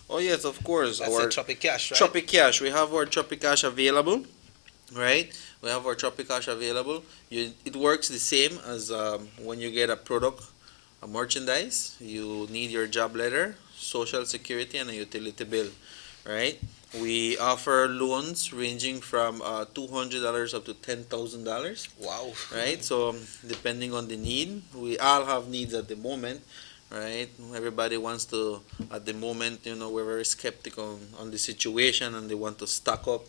Oh yes, of course. That's Our the Tropic Cash, right? Tropic Cash. We have our Tropic Cash available, right? We have our Tropic Cash available. It works the same as when you get a product, a merchandise. You need your job letter, social security, and a utility bill, right? We offer loans ranging from $200 up to $10,000. Wow. Right? So depending on the need, we all have needs at the moment, right? Everybody wants to, at the moment, we're very skeptical on the situation and they want to stock up,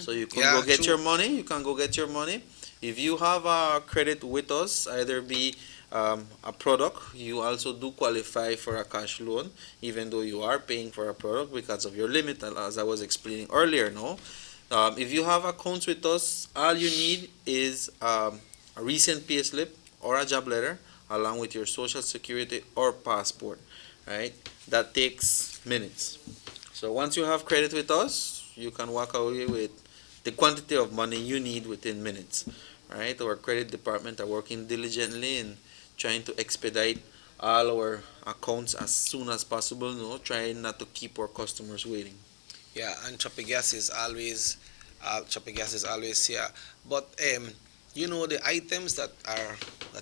So you can go get your money. You can go get your money. If you have a credit with us, either be a product, you also do qualify for a cash loan, even though you are paying for a product because of your limit, as I was explaining earlier. No, if you have accounts with us, all you need is a recent payslip or a job letter, along with your social security or passport. Right, that takes minutes. So once you have credit with us, you can walk away with the quantity of money you need within minutes. Right, our credit department are working diligently in trying to expedite all our accounts as soon as possible, trying not to keep our customers waiting. Yeah, and Tropic Gas is always here. But the items that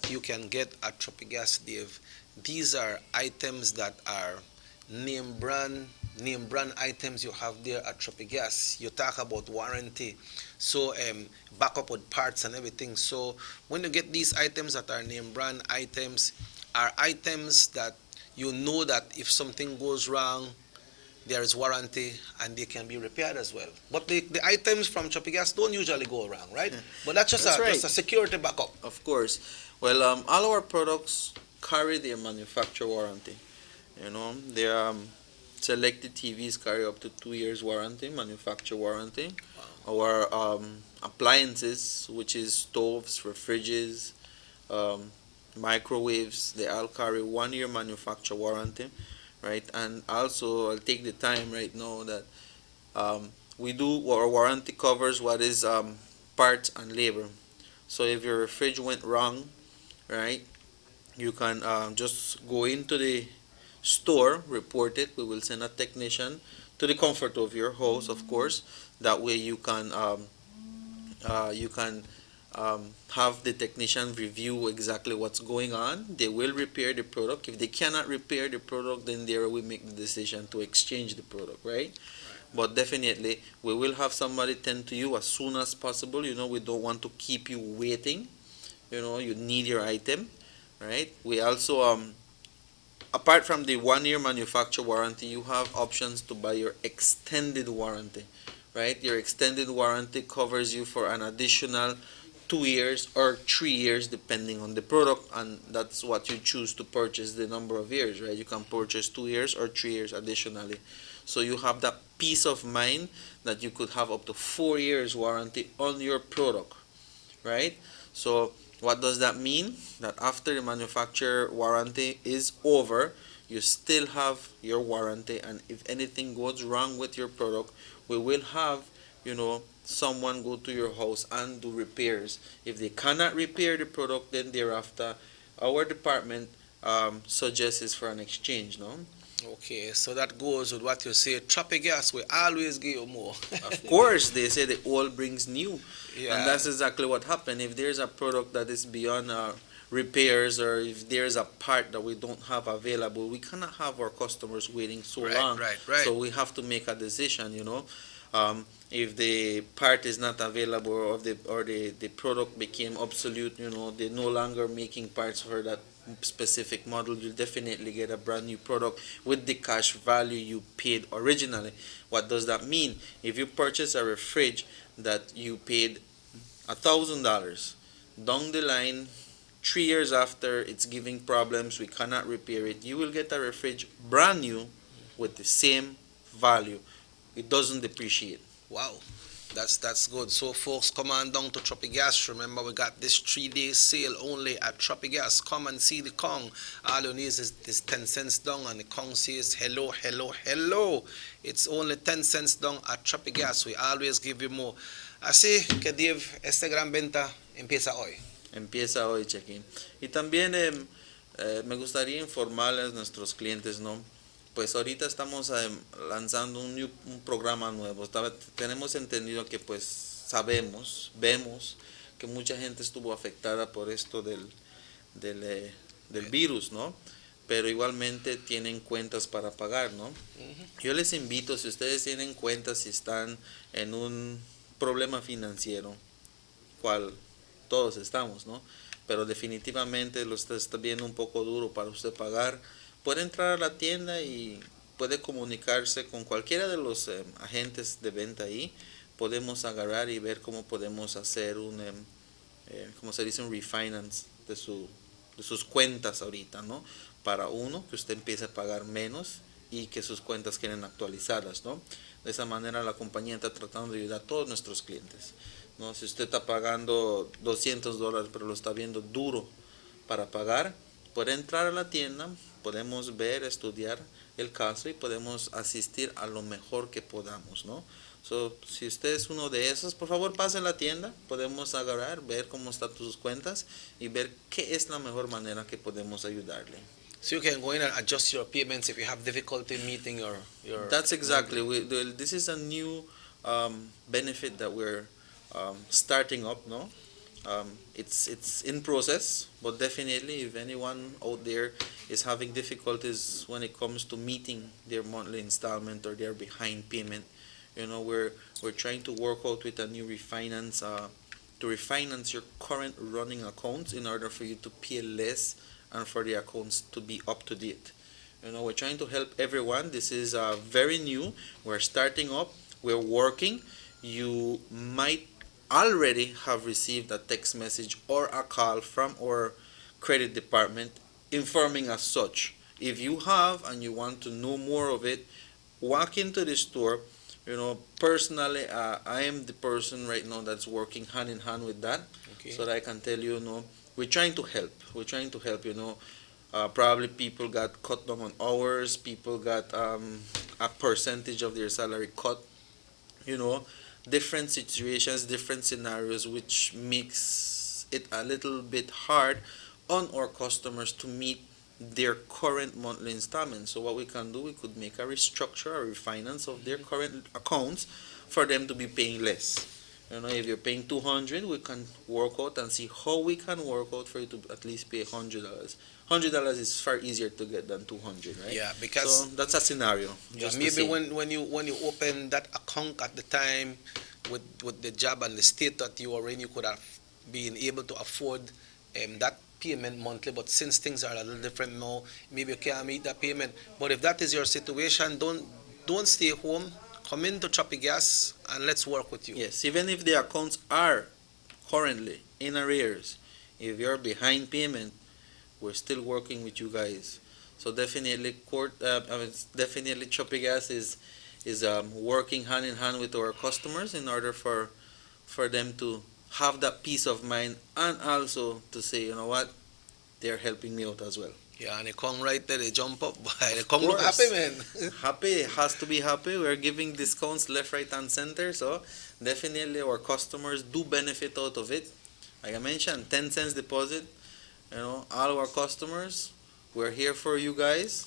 you can get at Tropic Gas, Dave, these are items that are name brand items you have there at Tropic Gas. You talk about warranty, so backup with parts and everything. So when you get these items that are name brand items, are items that you know that if something goes wrong, there is warranty and they can be repaired as well. But the items from Tropic Gas don't usually go wrong, right? But that's just just a security backup. Of course. Well, all our products carry their manufacturer warranty. Their selected TVs carry up to 2 years warranty, manufacturer warranty. Our appliances, which is stoves, fridges, microwaves, they all carry 1 year manufacturer warranty, right? And also, I'll take the time right now that our warranty covers what is parts and labor. So if your fridge went wrong, right, you can just go into the store, report it. We will send a technician to the comfort of your house, of course. That way you can have the technician review exactly what's going on. They will repair the product. If they cannot repair the product, then there we make the decision to exchange the product, right? But definitely we will have somebody tend to you as soon as possible. We don't want to keep you waiting. You need your item, right? We also apart from the 1 year manufacturer warranty, you have options to buy your extended warranty. Right? Your extended warranty covers you for an additional 2 years or 3 years depending on the product, and that's what you choose to purchase the number of years, right? You can purchase 2 years or 3 years additionally. So you have that peace of mind that you could have up to 4 years warranty on your product, right? So what does that mean? That after the manufacturer warranty is over, you still have your warranty, and if anything goes wrong with your product, we will have, someone go to your house and do repairs. If they cannot repair the product, then thereafter, our department suggests for an exchange, no? Okay, so that goes with what you say. Tropic Gas will always give you more. Of course, they say the old brings new. Yeah. And that's exactly what happened. If there's a product that is beyond repairs, or if there's a part that we don't have available, we cannot have our customers waiting so long. Right. So we have to make a decision, if the part is not available or the product became obsolete, they're no longer making parts for that specific model, you'll definitely get a brand new product with the cash value you paid originally. What does that mean? If you purchase a fridge that you paid $1,000, down the line, 3 years after it's giving problems, we cannot repair it, you will get a fridge brand new with the same value. It doesn't depreciate. Wow, that's good. So folks, come on down to Tropigas. Remember, we got this 3-day sale only at Tropigas. Come and see the Kong. All you need is 10 cents down, and the Kong says hello, hello, hello. It's only 10 cents down at Tropigas. We always give you more. Así que Dave, este gran venta empieza hoy. Empieza hoy, check-in. Y también me gustaría informarles a nuestros clientes, ¿no? Pues ahorita estamos lanzando un programa nuevo. Tenemos entendido que pues vemos que mucha gente estuvo afectada por esto del virus, ¿no? Pero igualmente tienen cuentas para pagar, ¿no? Yo les invito, si ustedes tienen cuentas, si están en un problema financiero, cual todos estamos, ¿no? Pero definitivamente lo está viendo un poco duro para usted pagar, puede entrar a la tienda y puede comunicarse con cualquiera de los agentes de venta ahí. Podemos agarrar y ver cómo podemos hacer como se dice, un refinance de sus cuentas ahorita, ¿no? Para uno, que usted empiece a pagar menos y que sus cuentas queden actualizadas, ¿no? De esa manera la compañía está tratando de ayudar a todos nuestros clientes, ¿no? Si usted está pagando $200 pero lo está viendo duro para pagar, puede entrar a la tienda, podemos ver, estudiar el caso y podemos asistir a lo mejor que podamos, ¿no? Si usted es uno de esos, por favor pase a la tienda, podemos agarrar, ver cómo están sus cuentas y ver qué es la mejor manera que podemos ayudarle. So you can go in and adjust your payments if you have difficulty meeting your That's exactly. This is a new benefit that we're starting up, no? It's in process, but definitely if anyone out there is having difficulties when it comes to meeting their monthly installment or their behind payment, we're trying to work out with a new refinance to refinance your current running accounts in order for you to pay less and for the accounts to be up to date. We're trying to help everyone. This is very new. We're starting up. We're working. You might already have received a text message or a call from our credit department informing us such. If you have and you want to know more of it, walk into the store. Personally, I am the person right now that's working hand in hand with that, so that I can tell you, we're trying to help. We're trying to help, probably people got cut down on hours, people got a percentage of their salary cut, different situations, different scenarios, which makes it a little bit hard on our customers to meet their current monthly installments. So what we can do, we could make a restructure, a refinance of their current accounts for them to be paying less. If you're paying $200, we can work out and see how we can work out for you to at least pay $100. $100 is far easier to get than $200, right? Yeah, because so that's a scenario. Yeah, maybe when you open that account at the time with the job and the state that you are in, you could have been able to afford that payment monthly. But since things are a little different now, maybe you can't meet that payment. But if that is your situation, don't stay home. Come into Tropigas and let's work with you. Yes, even if the accounts are currently in arrears, if you're behind payment, we're still working with you guys. So definitely, definitely Tropigas is working hand in hand with our customers in order for them to have that peace of mind and also to say, you know what, they're helping me out as well. Yeah, and they come right there, they jump up. They come look happy, man. Happy, has to be happy. We're giving discounts left, right, and center. So definitely our customers do benefit out of it. Like I mentioned, 10 cents deposit. All our customers, we're here for you guys.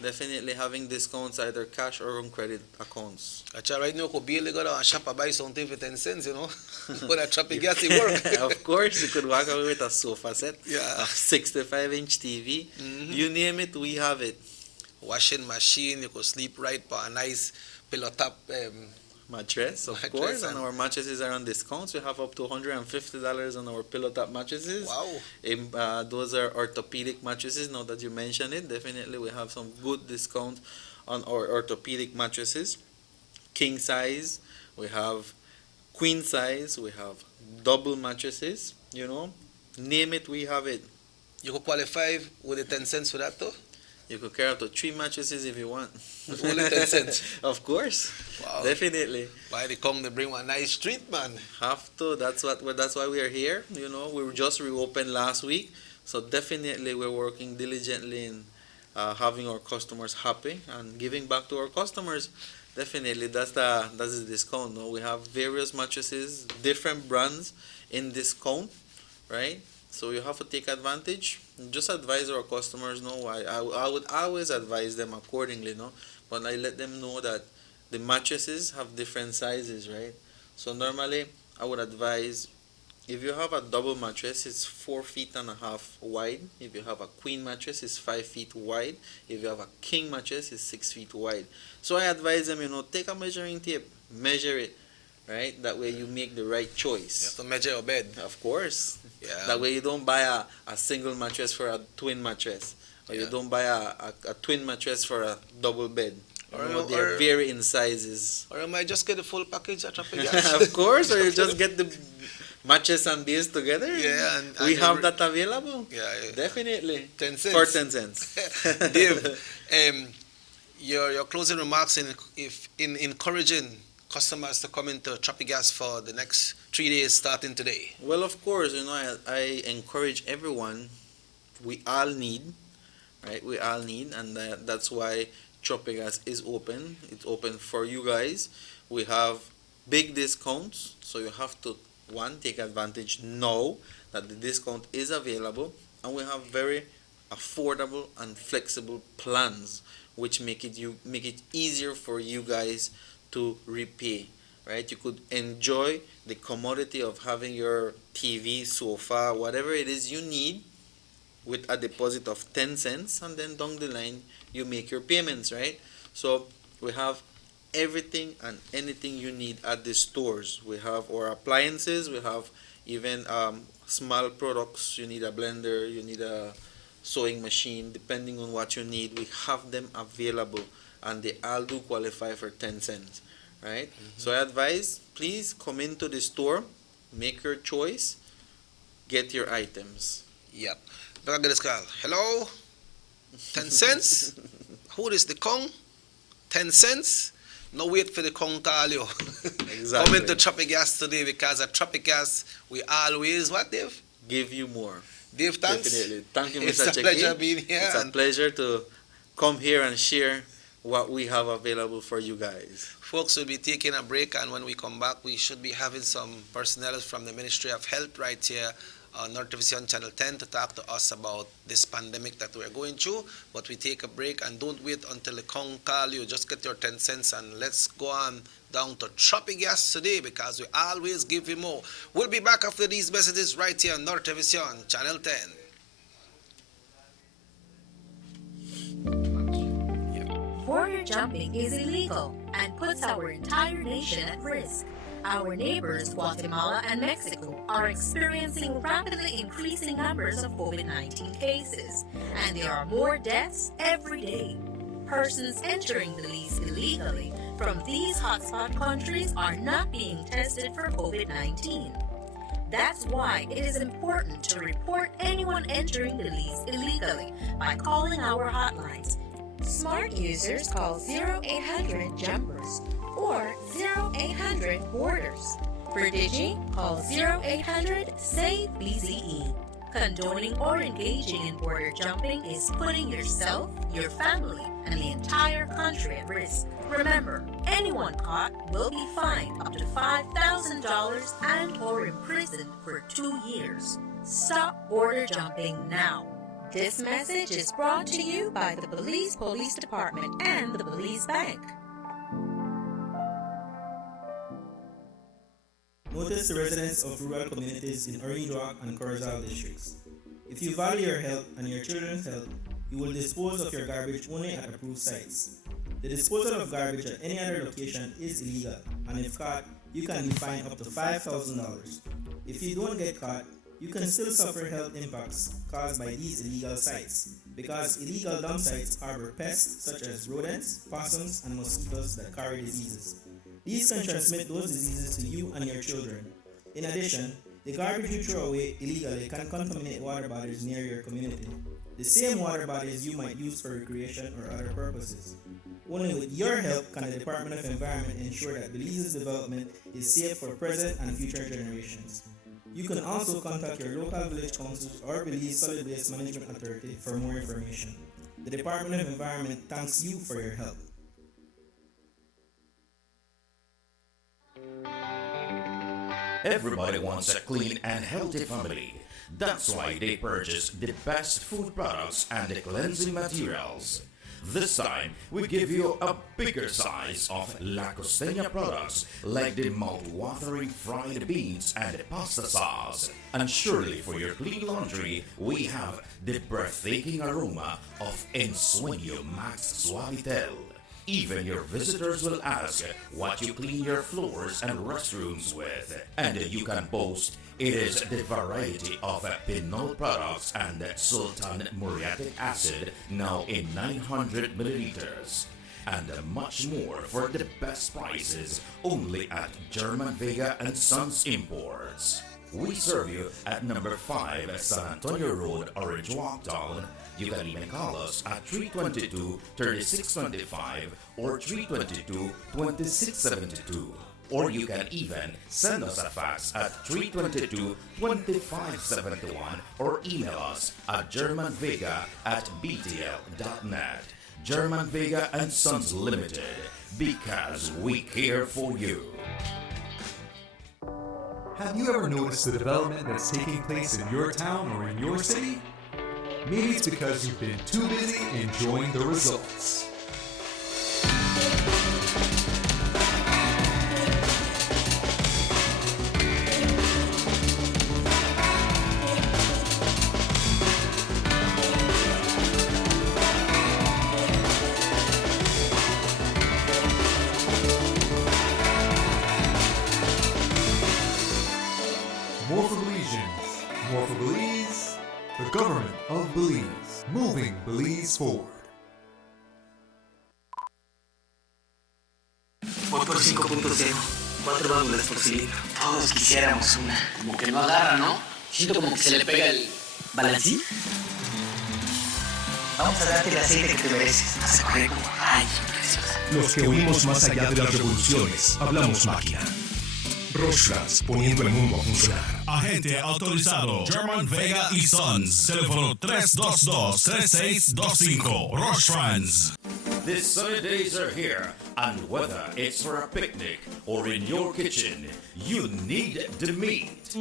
Definitely having discounts, either cash or on credit accounts. Actually, right now, you could barely go down and shop and buy something for 10 cents, But at Tropigas, it work. Of course, you could walk away with a sofa set, yeah, a 65-inch TV. Mm-hmm. You name it, we have it. Washing machine, you could sleep right for a nice pillow top mattress, of course, and our mattresses are on discounts. We have up to $150 on our pillow top mattresses. Wow. Those are orthopedic mattresses. Now that you mention it, definitely we have some good discounts on our orthopedic mattresses. King size, we have queen size, we have double mattresses, you know. Name it, we have it. You could qualify with the 10 cents for that too? You could carry up to 3 mattresses if you want. With only 10 cents? Of course. Wow. Definitely. Why they come, they bring one nice treat, man. Have to. That's why we are here. You know, we were just reopened last week. So definitely we're working diligently in having our customers happy and giving back to our customers. Definitely, that's the discount. No, we have various mattresses, different brands in discount, right? So you have to take advantage. Just advise our customers. No, I would always advise them accordingly. No, but I let them know that the mattresses have different sizes, right? So normally I would advise, if you have a double mattress, it's 4.5 feet wide. If you have a queen mattress, it's 5 feet wide. If you have a king mattress, it's 6 feet wide. So I advise them, take a measuring tape, measure it, right? That way you make the right choice. You have to measure your bed. Of course. Yeah. That way you don't buy a single mattress for a twin mattress. Or you don't buy a twin mattress for a double bed. They're vary in sizes. Or you might just get the full package at Traffic Gas. Of course, or you just get the mattress and base together. Yeah, and we have that available. Yeah, definitely. 10 cents. For 10 cents. Dave, your closing remarks in encouraging customers to come into Traffic Gas for the next 3 days starting today. Well, of course, I encourage everyone. We all need, right? We all need, and that's why Traffic Gas is open. It's open for you guys. We have big discounts, so you have to take advantage now that the discount is available, and we have very affordable and flexible plans which make it easier for you guys to repay, right? You could enjoy the commodity of having your TV, sofa, whatever it is you need with a deposit of 10 cents, and then down the line you make your payments, right? So we have everything and anything you need at the stores. We have our appliances, we have even small products. You need a blender, you need a sewing machine, depending on what you need, we have them available, and they all do qualify for 10 cents, right? So I advise, please come into the store, make your choice, get your items. Yep. Hello? 10 cents? Who is the Kong? 10 cents? No wait for the Kong call you. Exactly. Come into Traffic Gas today, because at Traffic Gas, we always, what, Dave? Give you more. Dave, thanks. Definitely. Thank you, Mr. It's a Cheki. pleasure being here. It's a pleasure to come here and share what we have available for you guys. Folks, will be taking a break, and when we come back, we should be having some personnel from the Ministry of Health right here on North Television Channel 10 to talk to us about this pandemic that we're going through. But we take a break, and don't wait until the Kong call you. Just get your 10 cents and let's go on down to Traffic Gas today, because we always give you more. We'll be back after these messages right here on North Television Channel 10. Border jumping is illegal and puts our entire nation at risk. Our neighbors, Guatemala and Mexico, are experiencing rapidly increasing numbers of COVID-19 cases, and there are more deaths every day. Persons entering Belize illegally from these hotspot countries are not being tested for COVID-19. That's why it is important to report anyone entering Belize illegally by calling our hotlines. Smart users call 0800 Jumpers or 0800 Borders. For Digi, call 0800 SAVE BZE. Condoning or engaging in border jumping is putting yourself, your family, and the entire country at risk. Remember, anyone caught will be fined up to $5,000 and or imprisoned for 2 years. Stop border jumping now. This message is brought to you by the Belize Police Department and the Belize Bank. Notice the residents of rural communities in Orange Walk and Corozal districts. If you value your health and your children's health, you will dispose of your garbage only at approved sites. The disposal of garbage at any other location is illegal. and if caught, you can be fined up to $5,000. If you don't get caught, you can still suffer health impacts caused by these illegal sites, because illegal dump sites harbor pests such as rodents, possums, and mosquitoes that carry diseases. These can transmit those diseases to you and your children. In addition, the garbage you throw away illegally can contaminate water bodies near your community, the same water bodies you might use for recreation or other purposes. Only with your help can the Department of Environment ensure that Belize's development is safe for present and future generations. You can also contact your local village councils or Belize Solid Waste Management Authority for more information. The Department of Environment thanks you for your help. Everybody wants a clean and healthy family. That's why they purchase the best food products and the cleansing materials. This time, we give you a bigger size of La Costeña products like the mouth-watering fried beans and pasta sauce. And surely for your clean laundry, we have the breathtaking aroma of Ensueño Max Suavitel. Even your visitors will ask what you clean your floors and restrooms with. And you can boast it is the variety of Pinol products and Sultan Muriatic acid now in 900 milliliters. And much more for the best prices only at German Vega and Sons Imports. We serve you at number 5 San Antonio Road, Orange Walk Town. You can even call us at 322-3625 or 322-2672. Or you can even send us a fax at 322-2571 or email us at germanvega@btl.net. German Vega and Sons Limited, because we care for you. Have you ever noticed the development that's taking place in your town or in your city? Maybe it's because you've been too busy enjoying the results. More for Belizeans, more for Belize, the government of Belize, moving Belize forward. Voy por 5.0, 4 válvulas por cilindro. Todos quisiéramos una. Como que no agarra, ¿no? Siento como que se le pega el balancín. Vamos a darte el aceite que te mereces. Vas a correr como rayos preciosa. Los que huimos más allá de las revoluciones, hablamos máquina. Rostras, poniendo el mundo a funcionar. Agente autorizado German Vega y Sons. Teléfono 322-3625. Rostrans. The sunny days are here, and whether it's for a picnic or in your kitchen, you need the meat.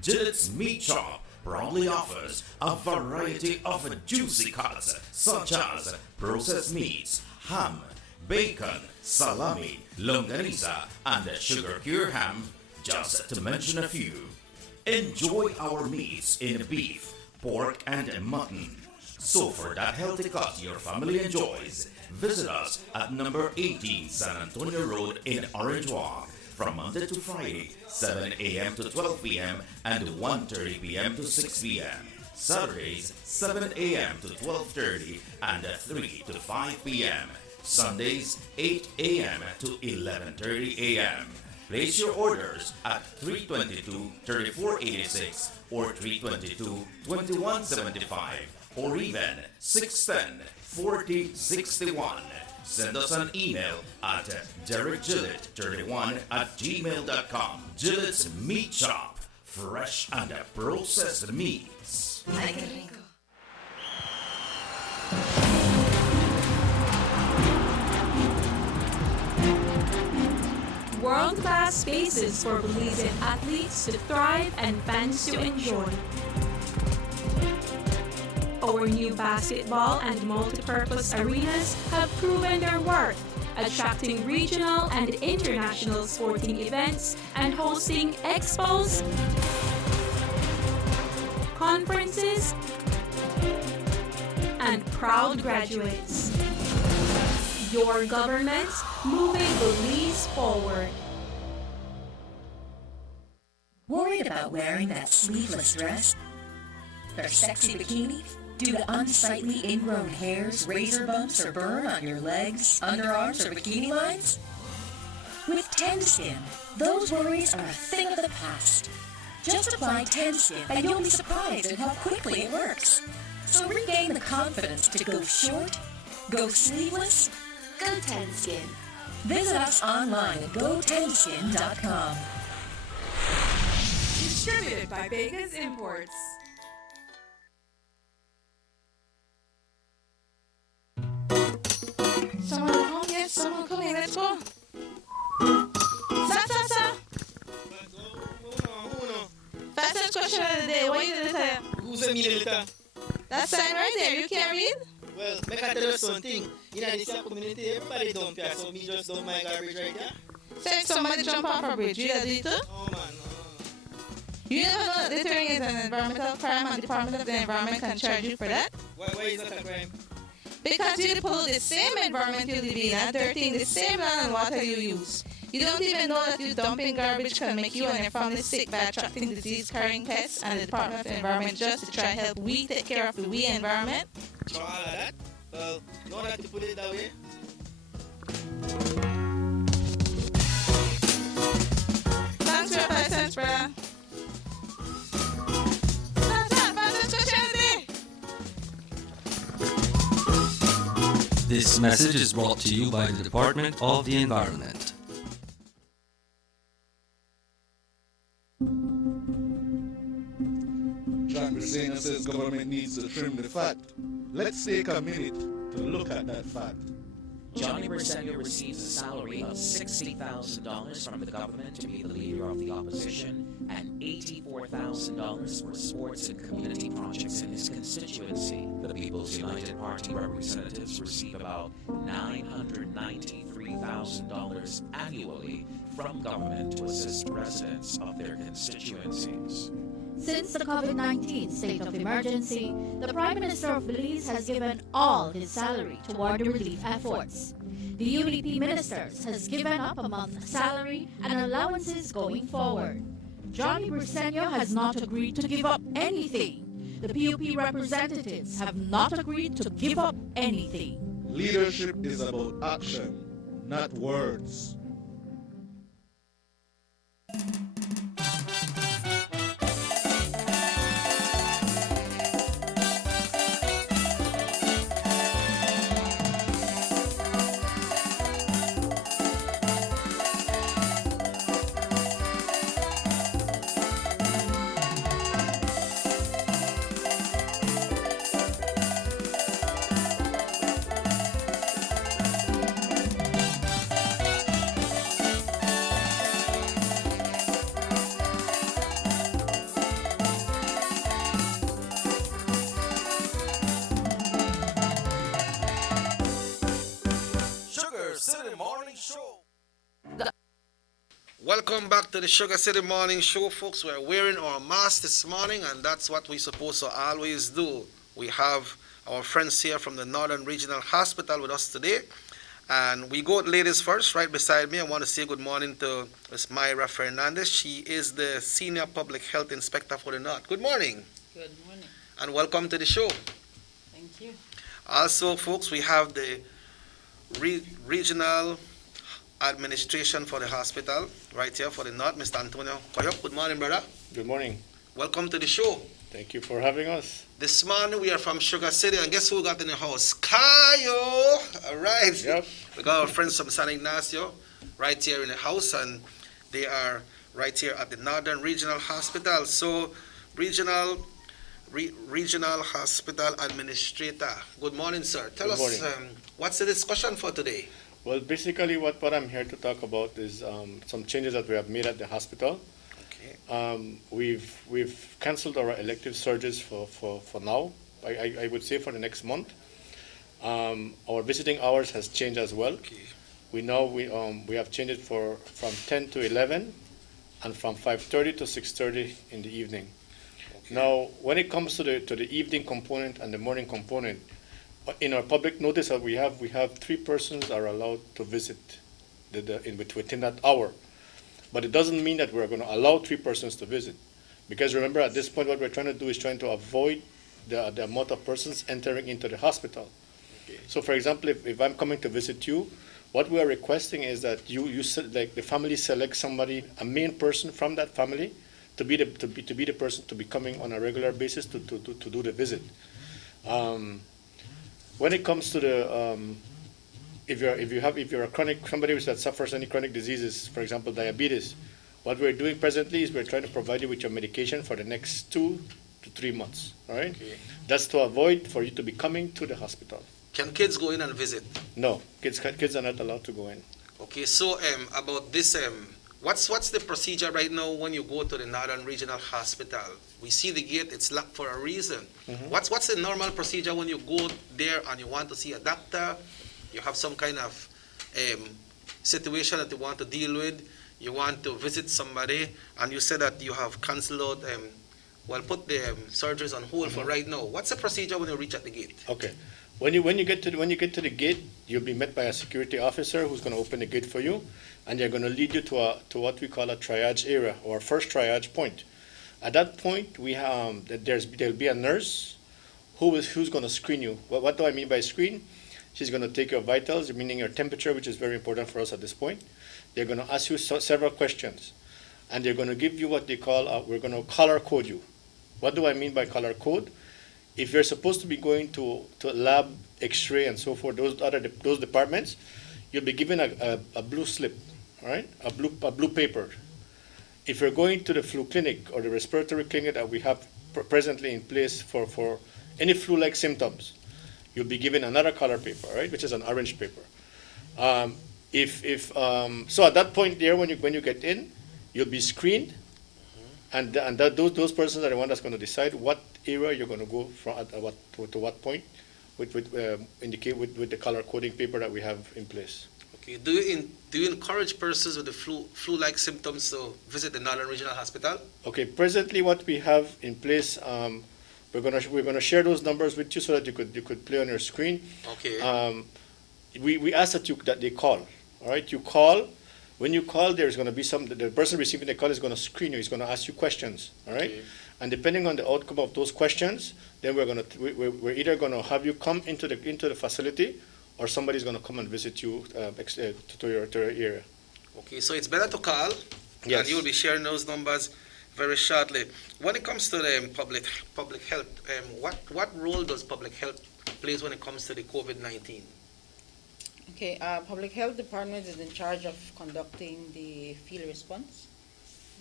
Gillette's Meat Shop proudly offers a variety of juicy cuts such as processed meats, ham, bacon, salami, longaniza, and sugar-cured ham, just to mention a few. Enjoy our meats in beef, pork, and mutton. So for that healthy cut your family enjoys, visit us at number 18 San Antonio Road in Orange Walk from Monday to Friday, 7 a.m. to 12 p.m. and 1:30 p.m. to 6 p.m. Saturdays, 7 a.m. to 12:30 and 3 to 5 p.m. Sundays, 8 a.m. to 11:30 a.m. Place your orders at 322-3486 or 322-2175 or even 610-4061. Send us an email at derekgillett31@gmail.com. Gillette's Meat Shop, fresh and processed meats. Ay, qué rico. World-class spaces for Belizean athletes to thrive and fans to enjoy. Our new basketball and multi-purpose arenas have proven their worth, attracting regional and international sporting events and hosting expos, conferences, and proud graduates. your government, moving Belize forward. Worried about wearing that sleeveless dress? Or sexy bikini? Due to unsightly ingrown hairs, razor bumps, or burn on your legs, underarms, or bikini lines? With TendSkin, those worries are a thing of the past. Just apply TendSkin and you'll be surprised at how quickly it works. So regain the confidence to go short, go sleeveless, go TendSkin. Visit us online at gotendskin.com. Distributed by Vegas Imports. Someone come, yes, someone come in, let's go. Sir. Fastest question of the day, what you gonna tell? Who's a milliliter? That sign right there, you can't read? Well, make I tell you something. In this community, everybody dump here, so me just dump my garbage right there. So if somebody jump off a bridge, you gotta do it too? Oh man, no. You never know that littering is an environmental crime and the Department of the Environment can charge you for that? Why is that a crime? Because you pollute the same environment you live in and dirtying the same land and water you use. You don't even know that you dumping garbage can make you and your family sick by attracting disease-carrying pests, and the Department of the Environment just to try and help we take care of the we environment. For all of that? Well, know that you put it that way. Thanks for your 5 cents, brother. Fastest question of the day. This message is brought to you by the Department of the Environment. John Briseño says government needs to trim the fat. Let's take a minute to look at that fat. Johnny Briseño receives a salary of $60,000 from the government to be the leader of the opposition and $84,000 for sports and community projects in his constituency. The People's United Party representatives receive about $993,000 annually from government to assist residents of their constituencies. Since the COVID-19 state of emergency, the Prime Minister of Belize has given all his salary toward the relief efforts. The UDP ministers has given up a month's salary and allowances going forward. Johnny Briseño has not agreed to give up anything. The PUP representatives have not agreed to give up anything. Leadership is about action, not words. Welcome back to the Sugar City Morning Show, folks. We're wearing our masks this morning, and that's what we're supposed to always do. We have our friends here from the Northern Regional Hospital with us today. And we go with ladies first. Right beside me, I want to say good morning to Ms. Myra Fernandez. She is the Senior Public Health Inspector for the North. Good morning. Good morning. And welcome to the show. Thank you. Also, folks, we have the Regional Administration for the hospital right here for the North, Mr. Antonio Koyok. Good morning, brother. Good morning. Welcome to the show. Thank you for having us. This morning we are from Sugar City, and guess who we got in the house? Kayo! All right. Yep. We got our friends from San Ignacio right here in the house, and they are right here at the Northern Regional Hospital. So, Regional Hospital Administrator. Good morning, sir. Tell us, what's the discussion for today? Well, basically what I'm here to talk about is some changes that we have made at the hospital. We've canceled our elective surgeries for now. I would say for the next month. Our visiting hours has changed as well. We have changed it from 10 to 11 and from 5:30 to 6:30 in the evening. Now, when it comes to the evening component and the morning component, in our public notice that we have 3 persons are allowed to visit within that hour. But it doesn't mean that we're going to allow 3 persons to visit. Because remember, at this point, what we're trying to do is trying to avoid the amount of persons entering into the hospital. Okay. So for example, if I'm coming to visit you, what we are requesting is that like the family select somebody, a main person from that family, to be the person to be coming on a regular basis to do the visit. When it comes to the if you're a chronic somebody that suffers any chronic diseases, for example diabetes, what we're doing presently is we're trying to provide you with your medication for the next 2 to 3 months. All right, okay. That's to avoid for you to be coming to the hospital. Can kids go in and visit? No, kids are not allowed to go in. Okay, so about this, what's the procedure right now when you go to the Northern Regional Hospital? We see the gate; it's locked for a reason. Mm-hmm. What's the normal procedure when you go there and you want to see a doctor? You have some kind of situation that you want to deal with. You want to visit somebody, and you said that you have cancelled out. Put the surgeries on hold for right now. What's the procedure when you reach at the gate? Okay. When you get to the gate, you'll be met by a security officer who's going to open the gate for you, and they're going to lead you to what we call a triage area or first triage point. At that point, there'll be a nurse who's going to screen you. What do I mean by screen? She's going to take your vitals, meaning your temperature, which is very important for us at this point. They're going to ask you several questions, and they're going to give you what they call we're going to color code you. What do I mean by color code? If you're supposed to be going to lab, X-ray, and so forth, those departments, you'll be given a blue slip, all right, a blue paper. If you're going to the flu clinic or the respiratory clinic that we have presently in place for any flu-like symptoms, you'll be given another color paper, right, which is an orange paper. So at that point there, when you get in, you'll be screened, and those persons are the one that's going to decide what area you're going to go from to what point, indicate with the color coding paper that we have in place. Okay. Do you encourage persons with the flu-like symptoms to visit the Northern Regional Hospital? Okay. Presently, what we have in place, we're gonna share those numbers with you so that you could play on your screen. Okay. We ask that they call. All right. You call. When you call, there's going to be the person receiving the call is going to screen you. He's going to ask you questions. All right. Okay. And depending on the outcome of those questions, then we're either going to have you come into the facility, or somebody's going to come and visit you to your area. Okay, so it's better to call. Yes. And you'll be sharing those numbers very shortly. When it comes to the public health, what role does public health plays when it comes to the COVID-19? Okay, Public Health Department is in charge of conducting the field response,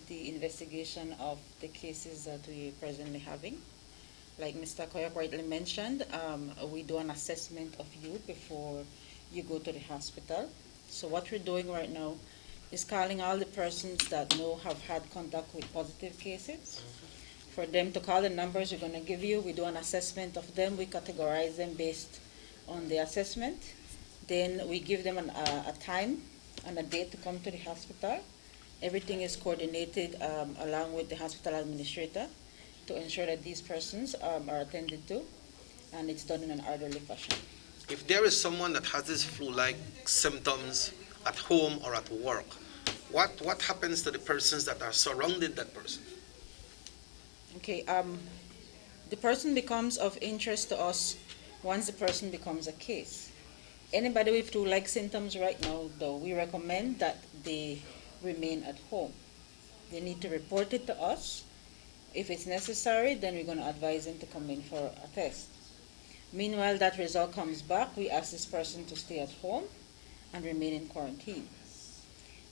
the investigation of the cases that we're presently having. Like Mr. Koyak rightly mentioned, we do an assessment of you before you go to the hospital. So what we're doing right now is calling all the persons that have had contact with positive cases. For them to call the numbers we're going to give you, we do an assessment of them, we categorize them based on the assessment. Then we give them a time and a date to come to the hospital. Everything is coordinated along with the hospital administrator to ensure that these persons are attended to, and it's done in an orderly fashion. If there is someone that has this flu-like symptoms at home or at work, what happens to the persons that are surrounding that person? Okay, the person becomes of interest to us once the person becomes a case. Anybody with flu-like symptoms right now, though, we recommend that they remain at home. They need to report it to us. If it's necessary, then we're going to advise them to come in for a test. Meanwhile, that result comes back, we ask this person to stay at home and remain in quarantine.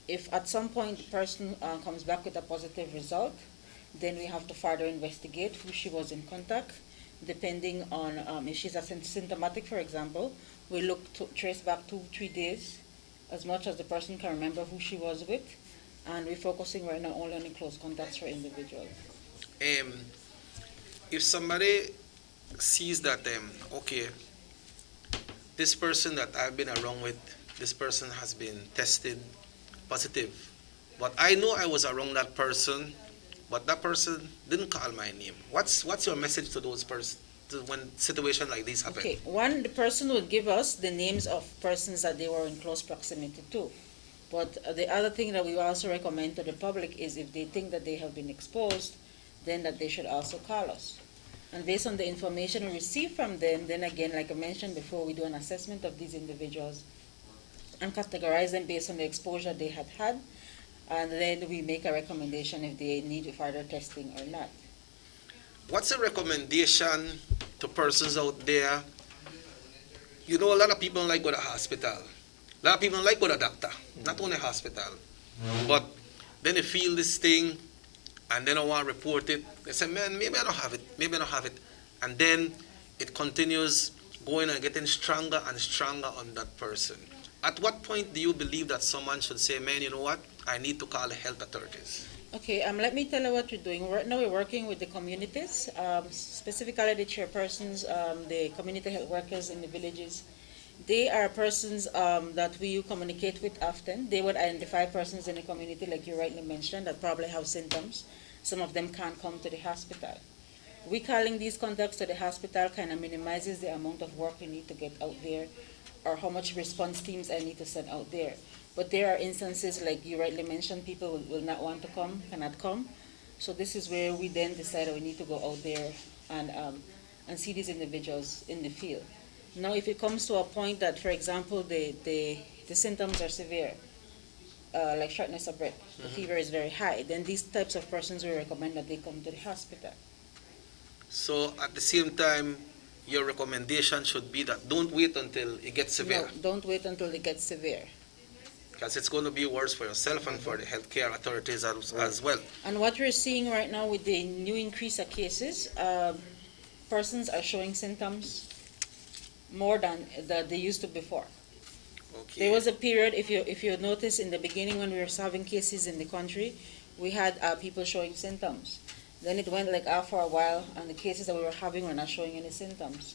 If at some point the person comes back with a positive result, then we have to further investigate who she was in contact. Depending on if she's asymptomatic, for example, we look to trace back 2-3 days, as much as the person can remember who she was with, and we're focusing right now only on close contacts for individuals. If somebody sees that, okay, this person that I've been around with, this person has been tested positive, but I know I was around that person, but that person didn't call my name. What's your message to those when situation like this happen? Okay, one, the person would give us the names of persons that they were in close proximity to. But the other thing that we also recommend to the public is if they think that they have been exposed, then that they should also call us. And based on the information we receive from them, then again, like I mentioned before, we do an assessment of these individuals and categorize them based on the exposure they had had, and then we make a recommendation if they need further testing or not. What's a recommendation to persons out there? You know, a lot of people don't like go to hospital. A lot of people don't like go to doctor, not only hospital. But then they feel this thing and they don't want to report it. They say, man, maybe I don't have it, maybe I don't have it. And then it continues going and getting stronger and stronger on that person. At what point do you believe that someone should say, man, you know what, I need to call the health authorities? Okay, let me tell you what we're doing. Right now we're working with the communities, specifically the chairpersons, the community health workers in the villages. They are persons that we communicate with often. They would identify persons in the community, like you rightly mentioned, that probably have symptoms. Some of them can't come to the hospital. We calling these contacts to the hospital kind of minimizes the amount of work we need to get out there or how much response teams I need to send out there. But there are instances, like you rightly mentioned, people will not want to come, cannot come. So this is where we then decide we need to go out there and see these individuals in the field. Now, if it comes to a point that, for example, the symptoms are severe, like shortness of breath, the fever is very high, then these types of persons we recommend that they come to the hospital. So at the same time, your recommendation should be that don't wait until it gets severe. No, don't wait until it gets severe. Because it's going to be worse for yourself and for the healthcare authorities as well. And what we're seeing right now with the new increase of cases, persons are showing symptoms more than they used to before. Okay. There was a period, if you notice in the beginning when we were having cases in the country, we had people showing symptoms. Then it went like off for a while, and the cases that we were having were not showing any symptoms.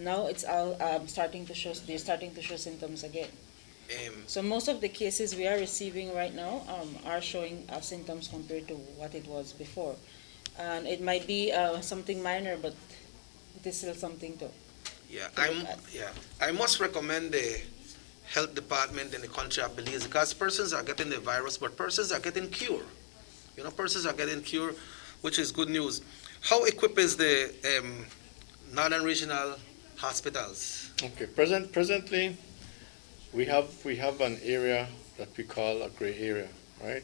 Now it's all starting to show. They're starting to show symptoms again. So most of the cases we are receiving right now are showing symptoms compared to what it was before, and it might be something minor, but it is still something to. I must recommend the health department in the country of Belize because persons are getting the virus, but persons are getting cured. You know, persons are getting cured, which is good news. How equipped is the Northern Regional hospitals? Okay, presently, we have an area that we call a gray area, right?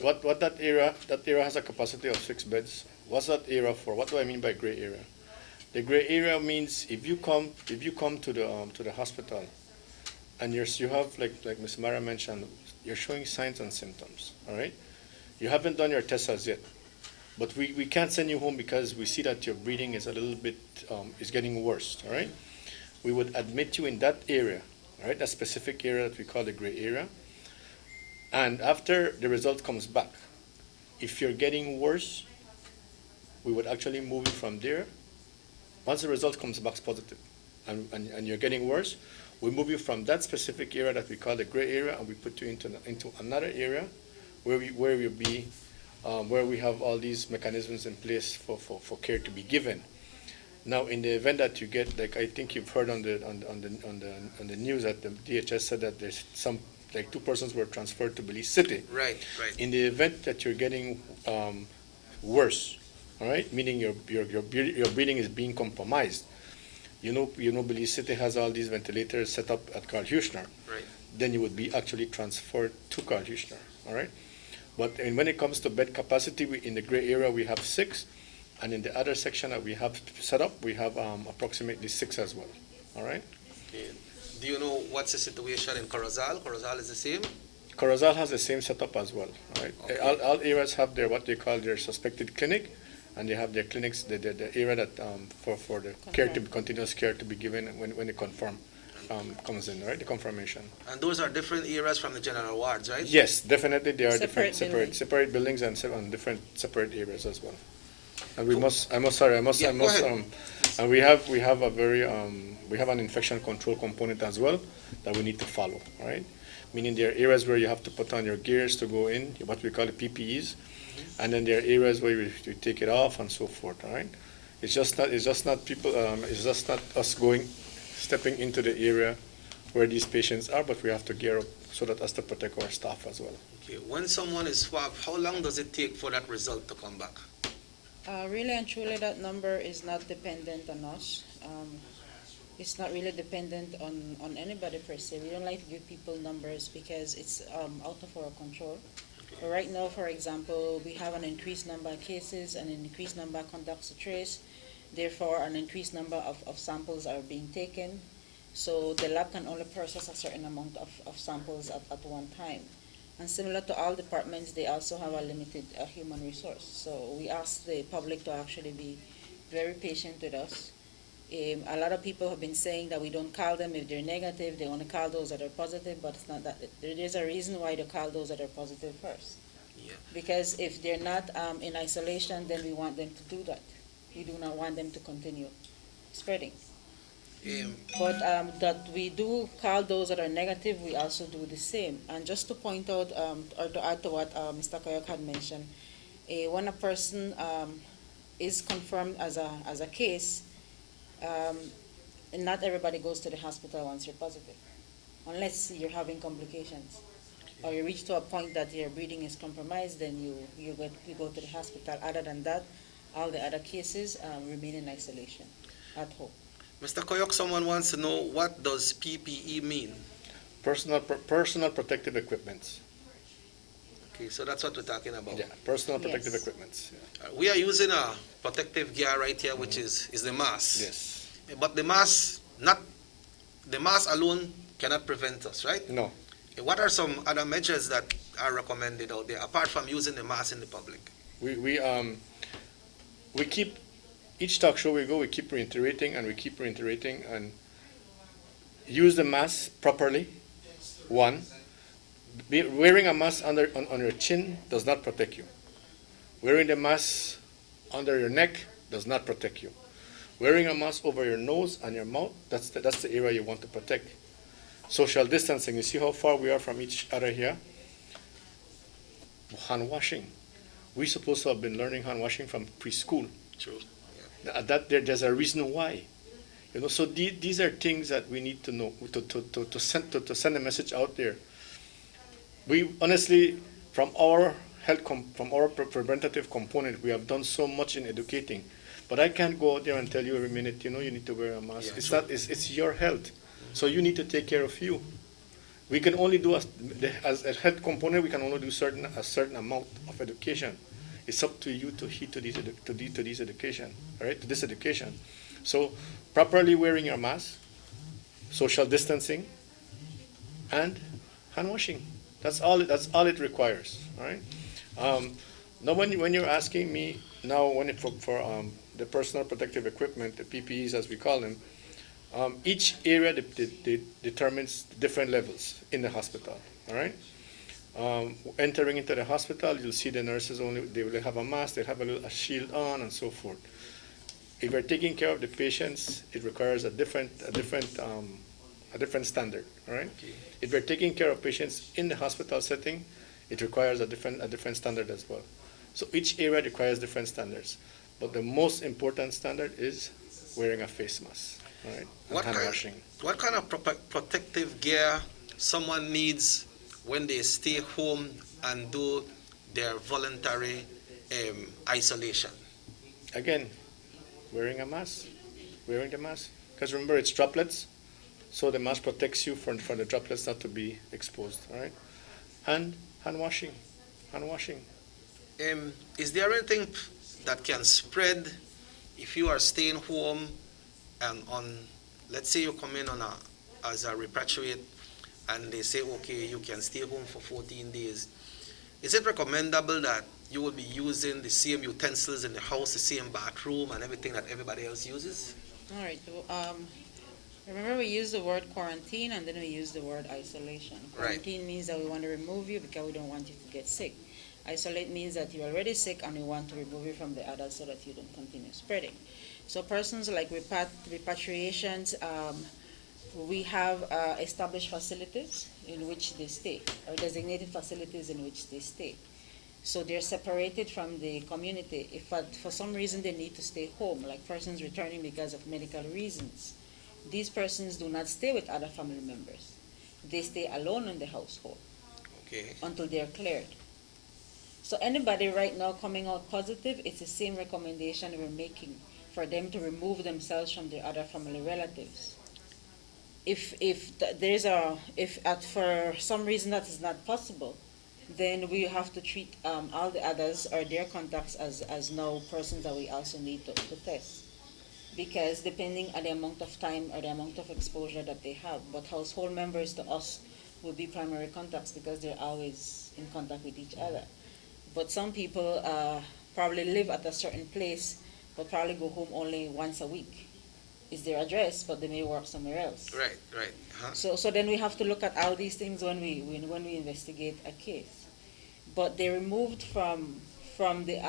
What that area has a capacity of 6 beds. What's that area for? What do I mean by gray area? The gray area means if you come to the hospital, and you have like Ms. Mara mentioned, you're showing signs and symptoms. All right, you haven't done your tests as yet, but we can't send you home because we see that your breathing is a little bit is getting worse. All right, we would admit you in that area, all right, that specific area that we call the gray area, and after the result comes back, if you're getting worse, we would actually move you from there. Once the result comes back positive and you're getting worse, we move you from that specific area that we call the gray area and we put you into another area where we have all these mechanisms in place for care to be given. Now, in the event that you get, like I think you've heard on the news that the DHS said that there's some, like 2 persons were transferred to Belize City. Right. In the event that you're getting worse, all right, meaning your breathing is being compromised. You know, Belize City has all these ventilators set up at Carl Huchner. Right. Then you would be actually transferred to Carl Huchner. All right. But when it comes to bed capacity, in the gray area we have 6, and in the other section that we have set up, we have approximately 6 as well. All right. Okay. Do you know what's the situation in Corozal? Corozal is the same? Corozal has the same setup as well. All right. Okay. All areas have their what they call their suspected clinic, and they have their clinics, the area that for the care to be continuous care to be given when the confirm comes in, right? The confirmation. And those are different areas from the general wards, right? Yes, definitely they are Separate separate buildings and different separate areas as well. And and we have a very we have an infection control component as well that we need to follow, all right? Meaning there are areas where you have to put on your gears to go in, what we call the PPEs, and then there are areas where you take it off and so forth, all right? It's just not people. It's just not us stepping into the area where these patients are, but we have to gear up so that as to protect our staff as well. Okay. When someone is swabbed, how long does it take for that result to come back? Really and truly, that number is not dependent on us. It's not really dependent on anybody per se. We don't like to give people numbers because it's out of our control. But right now, for example, we have an increased number of cases and an increased number of contacts to trace. Therefore, an increased number of samples are being taken. So the lab can only process a certain amount of samples at one time. And similar to all departments, they also have a limited human resource. So we ask the public to actually be very patient with us. A lot of people have been saying that we don't call them if they're negative, they only call those that are positive, but it's not that. There's a reason why they call those that are positive first. Yeah. Because if they're not in isolation, then we want them to do that. We do not want them to continue spreading. But that we do call those that are negative, we also do the same. And just to point out, or to add to what Mr. Koyok had mentioned, when a person is confirmed as a case, not everybody goes to the hospital once you're positive, unless you're having complications. Or you reach to a point that your breathing is compromised, then you go to the hospital. Other than that, all the other cases remain in isolation at home. Mr. Koyok, someone wants to know, what does PPE mean? Personal protective equipment. Okay, so that's what we're talking about. Yeah, personal protective equipment. Yeah. We are using a protective gear right here, which is the mask. Yes. But the mask alone cannot prevent us, right? No. What are some other measures that are recommended out there, apart from using the mask in the public? We keep, each talk show we go, we keep reiterating and use the mask properly. One, wearing a mask on your chin does not protect you. Wearing the mask under your neck does not protect you. Wearing a mask over your nose and your mouth, that's the area you want to protect. Social distancing, you see how far we are from each other here? Hand washing. We're supposed to have been learning hand washing from preschool. True. There's a reason why. So these are things that we need to know to send a message out there. We honestly, from our from our preventative component, we have done so much in educating, but I can't go out there and tell you every minute, you need to wear a mask. Yeah, it's your health, so you need to take care of you. We can only do as a health component. We can only do a certain amount of education. It's up to you to heed to this education, all right? To this education. So properly wearing your mask, social distancing, and hand washing. That's all it requires, all right? Now when you're asking me now for the personal protective equipment, the PPEs as we call them, each area determines different levels in the hospital, all right? Entering into the hospital, you'll see the nurses they will have a mask, they have a shield on, and so forth. If we're taking care of the patients, it requires a different standard, all right? Okay. If we're taking care of patients in the hospital setting, it requires a different standard as well. So each area requires different standards, but the most important standard is wearing a face mask, all right? And hand washing. What kind of protective gear someone needs when they stay home and do their voluntary isolation? Again, wearing a mask, wearing the mask. Because remember, it's droplets, so the mask protects you from the droplets not to be exposed, all right? And hand washing. Is there anything that can spread if you are staying home and let's say you come in as a repatriate and they say, okay, you can stay home for 14 days. Is it recommendable that you will be using the same utensils in the house, the same bathroom and everything that everybody else uses? All right. Remember, we use the word quarantine and then we use the word isolation. Quarantine means that we want to remove you because we don't want you to get sick. Isolate means that you're already sick and we want to remove you from the others so that you don't continue spreading. So persons like repatriations, we have established facilities in which they stay, or designated facilities in which they stay. So they're separated from the community. If for some reason they need to stay home, like persons returning because of medical reasons, these persons do not stay with other family members. They stay alone in the household until they're cleared. So anybody right now coming out positive, it's the same recommendation we're making for them to remove themselves from their other family relatives. If for some reason that is not possible, then we have to treat all the others or their contacts as now persons that we also need to test. Because depending on the amount of time or the amount of exposure that they have, but household members to us will be primary contacts because they're always in contact with each other. But some people probably live at a certain place, but probably go home only once a week. Is their address, but they may work somewhere else. Right. So then we have to look at all these things when we investigate a case. But they removed from the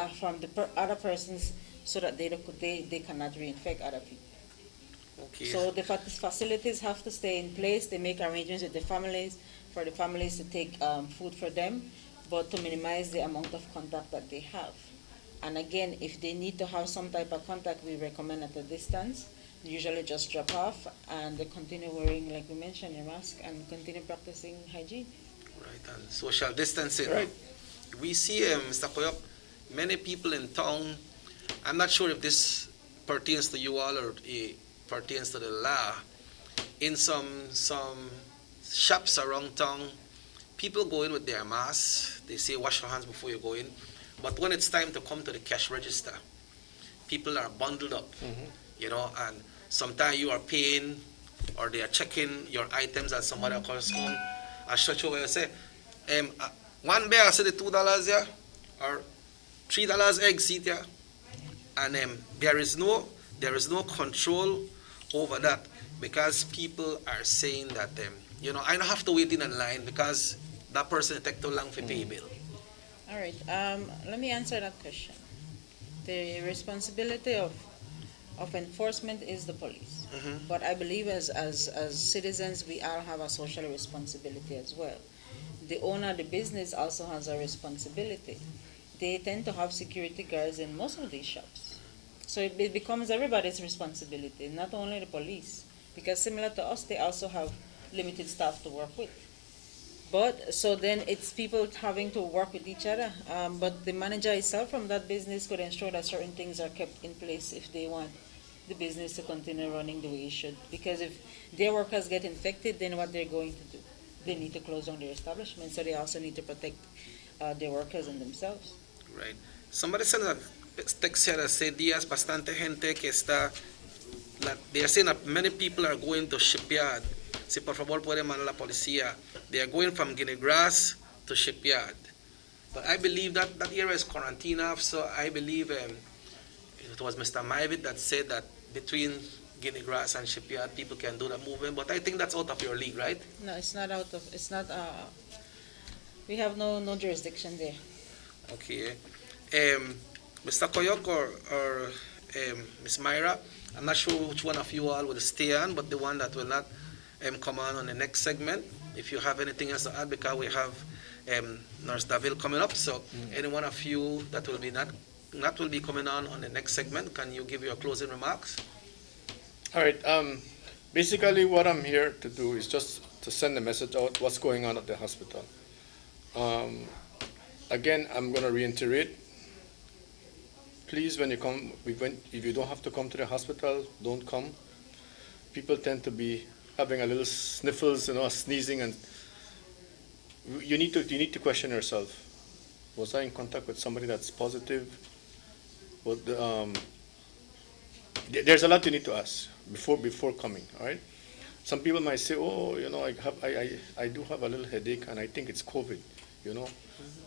other persons so that they cannot reinfect other people. Okay. So the facilities have to stay in place. They make arrangements with the families for the families to take food for them, but to minimize the amount of contact that they have. And again, if they need to have some type of contact, we recommend at a distance. Usually just drop off and they continue wearing, like we mentioned, your mask and continue practicing hygiene. Right, and social distancing. Right. We see, Mr. Koyok, many people in town. I'm not sure if this pertains to you all or it pertains to the law. In some shops around town, people go in with their masks. They say wash your hands before you go in. But when it's time to come to the cash register, people are bundled up, and sometimes you are paying or they are checking your items and somebody comes home and stretch over and say, one bear, I said the $2 here, or $3 egg seat here, and there is no control over that because people are saying that I don't have to wait in a line because that person take too long for pay bill. All right, let me answer that question. The responsibility of enforcement is the police. But I believe as citizens, we all have a social responsibility as well. The owner of the business also has a responsibility. They tend to have security guards in most of these shops. So it becomes everybody's responsibility, not only the police. Because similar to us, they also have limited staff to work with. But so then it's people having to work with each other. But the manager itself from that business could ensure that certain things are kept in place if they want the business to continue running the way it should. Because if their workers get infected, then what they're going to do? They need to close down their establishment. So they also need to protect their workers and themselves. Right. Somebody sent a text here that said, días bastante gente que está, they are saying that many people are going to Shipyard. Si por favor puede mandar la policía. They are going from Guinea Grass to Shipyard. But I believe that area is quarantine off, so I believe it was Mr. Maivit that said that between Guinea Grass and Shipyard, people can do that movement. But I think that's out of your league, right? No, it's not we have no jurisdiction there. Okay. Mr. Koyok or Ms. Myra, I'm not sure which one of you all will stay on, but the one that will not come on the next segment. If you have anything else to add, because we have Nurse Davil coming up, so any one of you that will be not will be coming on the next segment, can you give your closing remarks? All right. Basically, what I'm here to do is just to send a message out what's going on at the hospital. Again, I'm going to reiterate. Please, when you come, if you don't have to come to the hospital, don't come. People tend to be having a little sniffles, sneezing, and you need to question yourself. Was I in contact with somebody that's positive? There's a lot you need to ask before coming. All right. Some people might say, "Oh, I do have a little headache, and I think it's COVID."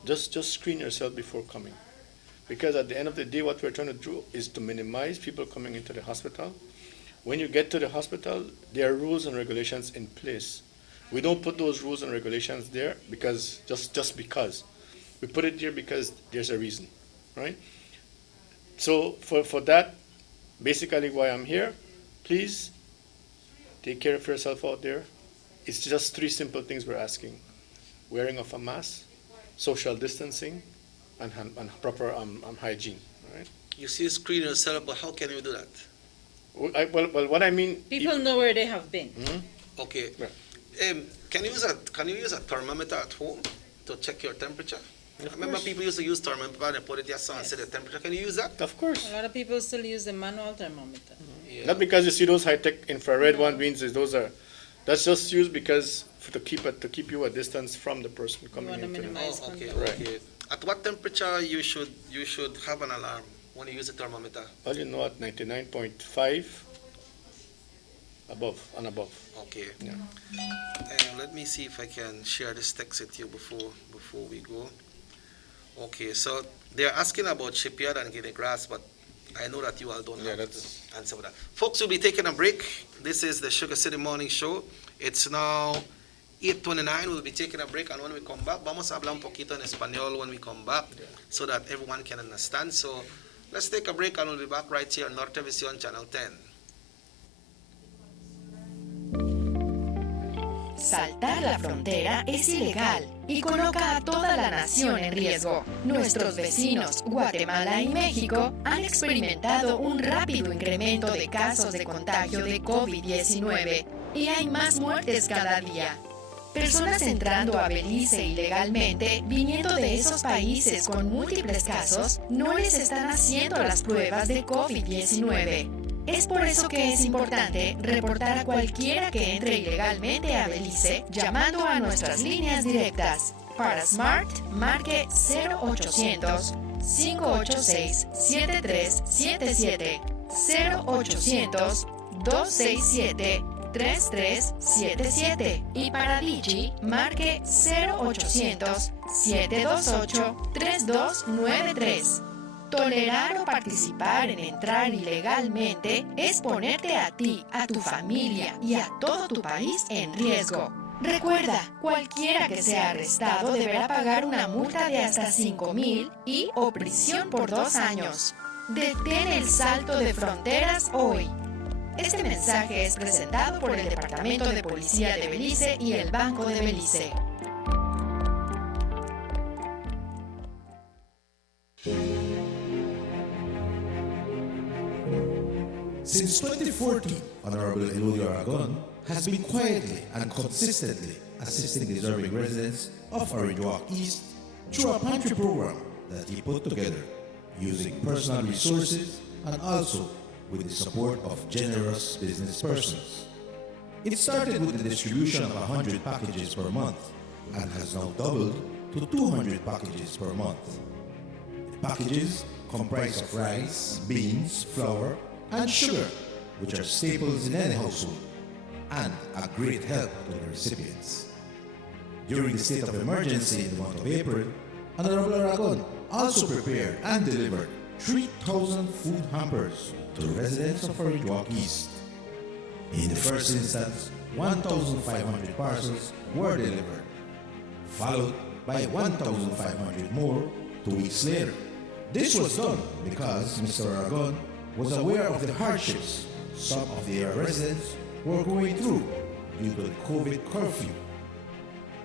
Just screen yourself before coming, because at the end of the day, what we're trying to do is to minimize people coming into the hospital. When you get to the hospital, there are rules and regulations in place. We don't put those rules and regulations there because just because. We put it there because there's a reason, right? So for that, basically why I'm here, please take care of yourself out there. It's just 3 simple things we're asking. Wearing of a mask, social distancing, and proper hygiene. Right? You see screen yourself, but how can you do that? Well, what I mean. People know where they have been. Okay. Can you use a thermometer at home to check your temperature? I remember people used to use thermometer and put it just on and set the temperature. Can you use that? Of course. A lot of people still use the manual thermometer. Not because you see those high-tech infrared one means that's just used because to keep you a distance from the person coming in. Okay. At what temperature you should have an alarm when you use the thermometer? Well, at 99.5 above. Okay. Yeah. Let me see if I can share this text with you before we go. Okay, so they're asking about Shipyard and Guinea Grass, but I know that you all don't have to answer for that. Folks, we'll be taking a break. This is the Sugar City Morning Show. It's now 8:29. We'll be taking a break, and when we come back, vamos a hablar un poquito en español when we come back, so that everyone can understand. So let's take a break, and we'll be back right here on Nortevisión Channel 10. Saltar la frontera es ilegal y coloca a toda la nación en riesgo. Nuestros vecinos, Guatemala y México, han experimentado un rápido incremento de casos de contagio de COVID-19 y hay más muertes cada día. Personas entrando a Belice ilegalmente, viniendo de esos países con múltiples casos, no les están haciendo las pruebas de COVID-19. Es por eso que es importante reportar a cualquiera que entre ilegalmente a Belice llamando a nuestras líneas directas. Para Smart, marque 0800-586-7377, 0800-267-3377 y para Digi, marque 0800-728-3293. Tolerar o participar en entrar ilegalmente es ponerte a ti, a tu familia y a todo tu país en riesgo. Recuerda, cualquiera que sea arrestado deberá pagar una multa de hasta 5,000 y o prisión por 2 años. Detén el salto de fronteras hoy. Este mensaje es presentado por el Departamento de Policía de Belice y el Banco de Belice. Since 2014, Honorable Eludio Aragon has been quietly and consistently assisting deserving residents of Orange Walk East through a pantry program that he put together using personal resources and also with the support of generous business persons. It started with the distribution of 100 packages per month and has now doubled to 200 packages per month. The packages comprise of rice, beans, flour, and sugar, which are staples in any household and a great help to the recipients. During the state of emergency in the month of April, Honorable Aragon also prepared and delivered 3,000 food hampers to the residents of Orange Walk East. In the first instance, 1,500 parcels were delivered, followed by 1,500 more 2 weeks later. This was done because Mr. Aragon was aware of the hardships some of the area residents were going through due to the COVID curfew.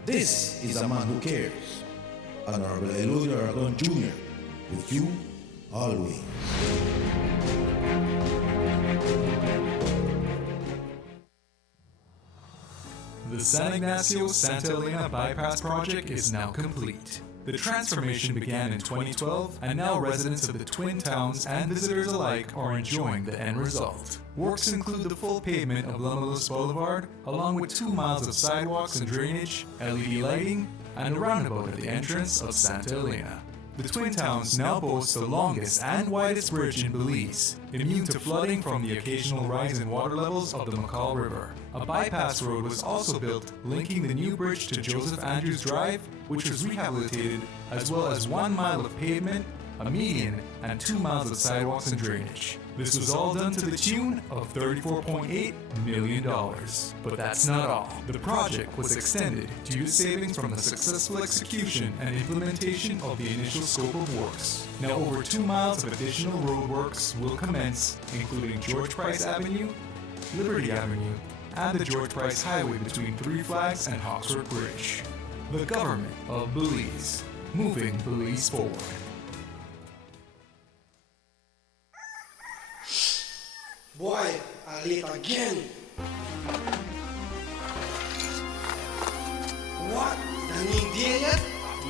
This is a man who cares. Honorable Eludio Aragon Jr., with you always. The San Ignacio-Santa Elena Bypass Project is now complete. The transformation began in 2012, and now residents of the Twin Towns and visitors alike are enjoying the end result. Works include the full pavement of Lumulus Boulevard, along with 2 miles of sidewalks and drainage, LED lighting, and a roundabout at the entrance of Santa Elena. The Twin Towns now boast the longest and widest bridge in Belize, immune to flooding from the occasional rise in water levels of the McCall River. A bypass road was also built, linking the new bridge to Joseph Andrews Drive, which was rehabilitated, as well as 1 mile of pavement, a median, and 2 miles of sidewalks and drainage. This was all done to the tune of $34.8 million. But that's not all. The project was extended due to savings from the successful execution and implementation of the initial scope of works. Now over 2 miles of additional roadworks will commence, including George Price Avenue, Liberty Avenue, and the George Price Highway between Three Flags and Hawksworth Bridge. The government of Belize. moving Belize forward. Boy, I late again. What? Dang day yet?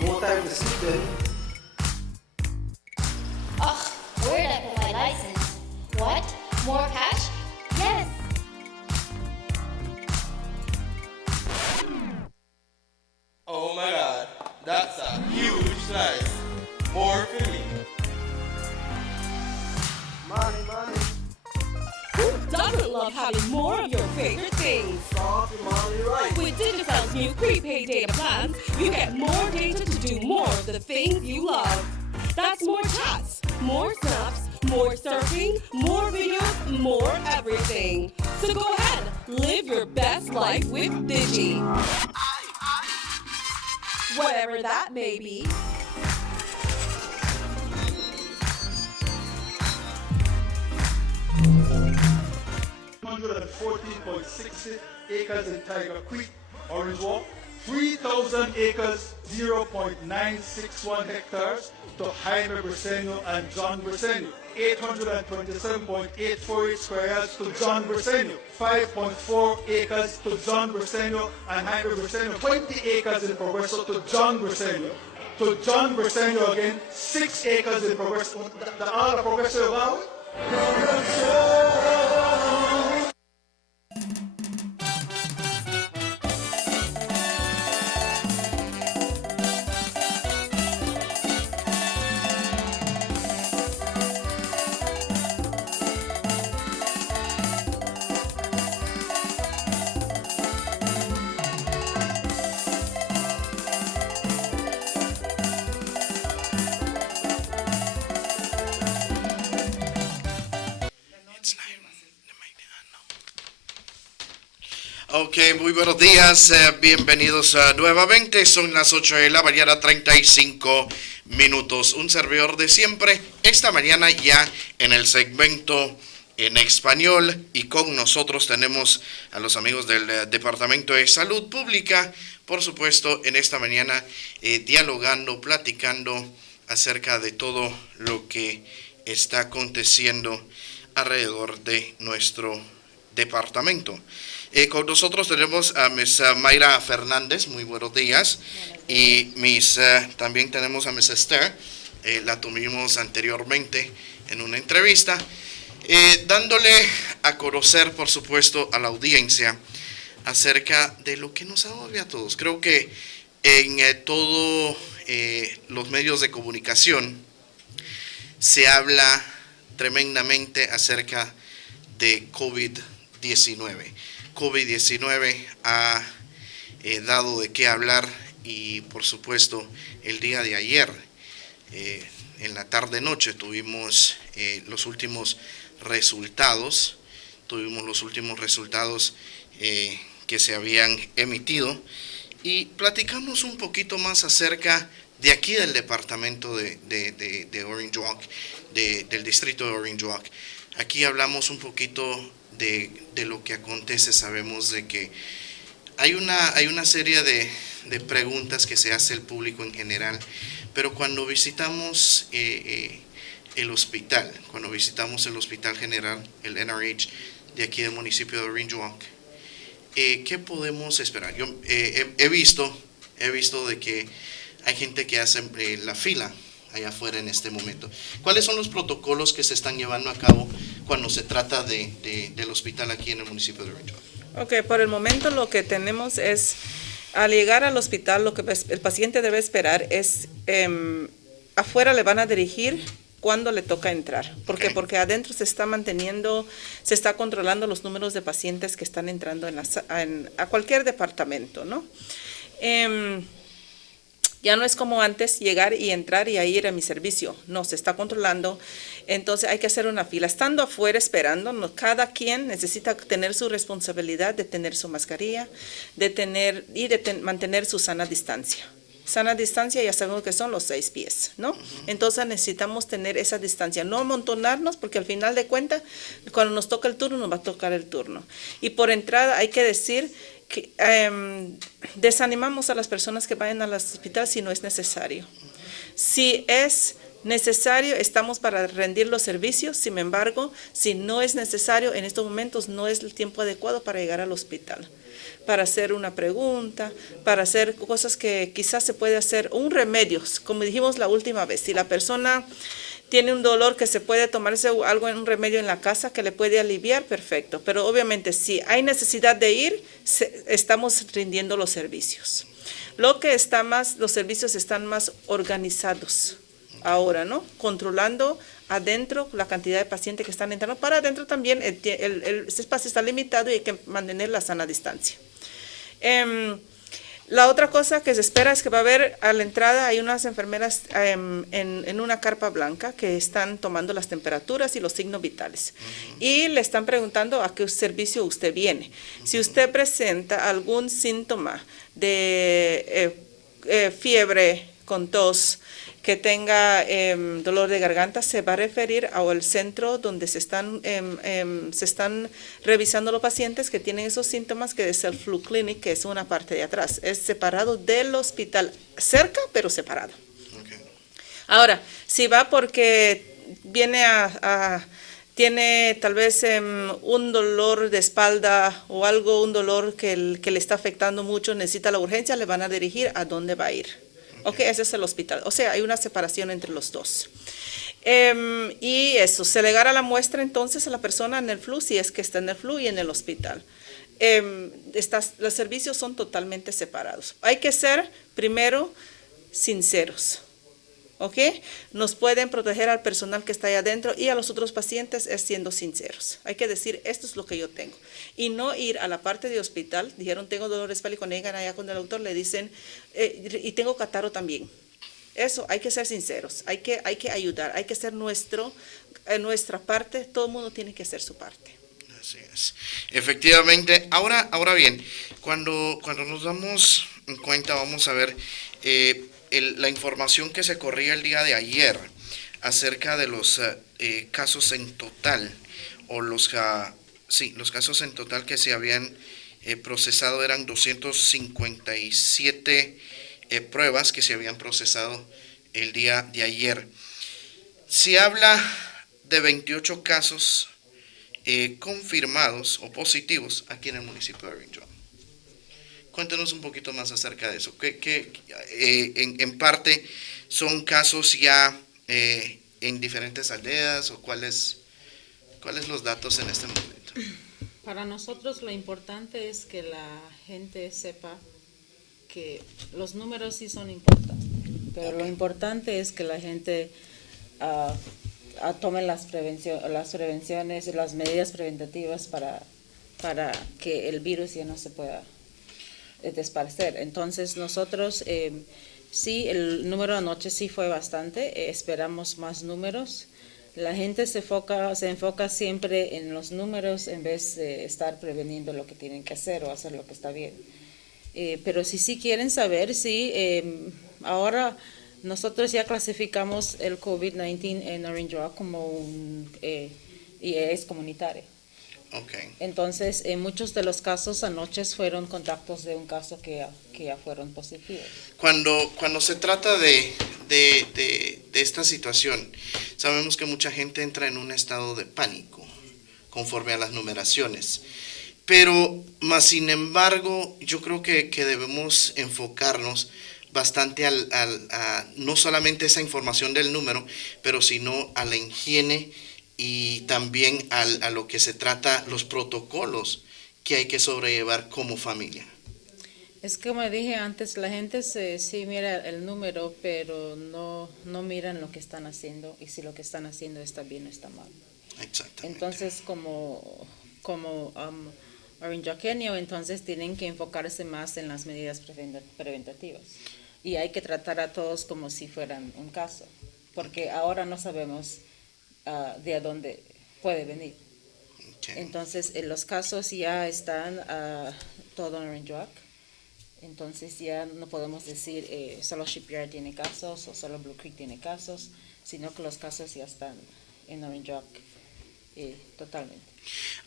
More time to sleep then. Ugh, where did I put my license? What? More cash? Yes. Oh my god, that's a huge slice. More for me. Money. Who doesn't love having more of your favorite things? Right. With Digicel's new prepaid data plans, you get more data to do more of the things you love. That's more chats, more snaps, more surfing, more videos, more everything. So go ahead, live your best life with Digi. Whatever that may be. $114.60 acres in Tiger Creek, Orange Walk, 3,000 acres, 0.961 hectares to Jaime Briceño and John Briceño, 827.848 square yards to John Briceño, 5.4 acres to John Briceño and Jaime Briceño, 20 acres in Progreso to John Briceño. To John Briceño again, 6 acres in Progreso. All the Progreso about? Ok, muy buenos días, bienvenidos nuevamente, son las 8 de la mañana, 35 minutos, un servidor de siempre, esta mañana ya en el segmento en español y con nosotros tenemos a los amigos del Departamento de Salud Pública, por supuesto en esta mañana dialogando, platicando acerca de todo lo que está aconteciendo alrededor de nuestro departamento. Con nosotros tenemos a Ms. Mayra Fernández, muy buenos días, y también tenemos a Ms. Esther, la tuvimos anteriormente en una entrevista, dándole a conocer, por supuesto, a la audiencia acerca de lo que nos agobia a todos. Creo que en todos los medios de comunicación se habla tremendamente acerca de COVID-19. COVID-19 ha dado de qué hablar y por supuesto el día de ayer, en la tarde-noche, tuvimos los últimos resultados, que se habían emitido y platicamos un poquito más acerca de aquí del departamento de Orange Walk, del distrito de Orange Walk. Aquí hablamos un poquito de lo que acontece. Sabemos de que hay una serie de preguntas que se hace el público en general, pero cuando visitamos el hospital general, el NRH de aquí del municipio de Orange Walk, ¿qué podemos esperar? Yo he visto de que hay gente que hace la fila allá afuera en este momento. ¿Cuáles son los protocolos que se están llevando a cabo cuando se trata del hospital aquí en el municipio de Orange Walk? Ok, por el momento lo que tenemos es, al llegar al hospital, lo que el paciente debe esperar es, afuera le van a dirigir cuándo le toca entrar. ¿Por qué? Porque adentro se está controlando los números de pacientes que están entrando a cualquier departamento, ¿no? Ya no es como antes llegar y entrar y ahí ir a mi servicio. No, se está controlando. Entonces hay que hacer una fila. Estando afuera esperando, cada quien necesita tener su responsabilidad de tener su mascarilla, de mantener su sana distancia. Sana distancia ya sabemos que son los 6 pies, ¿no? Entonces necesitamos tener esa distancia, no amontonarnos, porque al final de cuentas, cuando nos toca el turno, nos va a tocar el turno. Y por entrada hay que decir que desanimamos a las personas que vayan al hospital si no es necesario. Si es necesario, estamos para rendir los servicios. Sin embargo, si no es necesario, en estos momentos no es el tiempo adecuado para llegar al hospital, para hacer una pregunta, para hacer cosas que quizás se puede hacer, un remedio, como dijimos la última vez. Si la persona tiene un dolor que se puede tomarse algo en un remedio en la casa que le puede aliviar, perfecto. Pero obviamente si hay necesidad de ir, estamos rindiendo los servicios. Lo que está más, los servicios están más organizados ahora, ¿no? Controlando adentro la cantidad de pacientes que están entrando. Para adentro también el espacio está limitado y hay que mantener la sana distancia. La otra cosa que se espera es que va a haber a la entrada, hay unas enfermeras en una carpa blanca que están tomando las temperaturas y los signos vitales. Y le están preguntando a qué servicio usted viene. Si usted presenta algún síntoma de fiebre con tos, que tenga dolor de garganta, se va a referir al centro donde se están revisando los pacientes que tienen esos síntomas, que es el Flu Clinic, que es una parte de atrás. Es separado del hospital, cerca pero separado. Okay. Ahora, si va porque viene tiene tal vez un dolor de espalda o algo, un dolor que le está afectando mucho, necesita la urgencia, le van a dirigir a dónde va a ir. Ok, ese es el hospital. O sea, hay una separación entre los dos. Y eso, se le agarra la muestra entonces a la persona en el flu, si es que está en el flu, y en el hospital. Los servicios son totalmente separados. Hay que ser, primero, sinceros. ¿Ok? Nos pueden proteger al personal que está ahí adentro y a los otros pacientes es siendo sinceros. Hay que decir, esto es lo que yo tengo. Y no ir a la parte de hospital, dijeron, tengo dolor de espalda, y cuando llegan allá con el doctor le dicen, y tengo catarro también. Eso, hay que ser sinceros, hay que ayudar, hay que hacer nuestra parte, todo el mundo tiene que hacer su parte. Así es. Efectivamente, ahora bien, cuando nos damos cuenta, vamos a ver la información que se corría el día de ayer acerca de los casos en total, o los casos en total que se habían procesado eran 257 pruebas que se habían procesado el día de ayer. Se habla de 28 casos confirmados o positivos aquí en el municipio de Irving. Cuéntanos un poquito más acerca de eso. ¿Qué en parte son casos ya en diferentes aldeas, o cuáles los datos en este momento? Para nosotros lo importante es que la gente sepa que los números sí son importantes, pero lo importante es que la gente tome las prevenciones y las medidas preventativas para que el virus ya no se pueda desaparecer. Entonces nosotros sí, el número anoche sí fue bastante, esperamos más números. La gente se enfoca siempre en los números en vez de estar preveniendo lo que tienen que hacer o hacer lo que está bien. Pero si sí quieren saber, sí, ahora nosotros ya clasificamos el COVID-19 en Orange Rock como y es comunitario. Okay. Entonces, en muchos de los casos anoche fueron contactos de un caso que ya fueron positivos. Cuando se trata de esta situación, sabemos que mucha gente entra en un estado de pánico conforme a las numeraciones, pero más sin embargo, yo creo que debemos enfocarnos bastante a no solamente esa información del número, pero sino a la higiene y también a lo que se trata, los protocolos que hay que sobrellevar como familia. Es como dije antes, la gente sí mira el número, pero no miran lo que están haciendo y si lo que están haciendo está bien o está mal. Exactamente. Entonces, como orangeoqueño, entonces tienen que enfocarse más en las medidas preventativas. Y hay que tratar a todos como si fueran un caso, porque ahora no sabemos de a dónde puede venir. Okay. Entonces, los casos ya están todo en Orange Rock. Entonces ya no podemos decir solo Shipyard tiene casos o solo Blue Creek tiene casos, sino que los casos ya están en Orange Rock totalmente.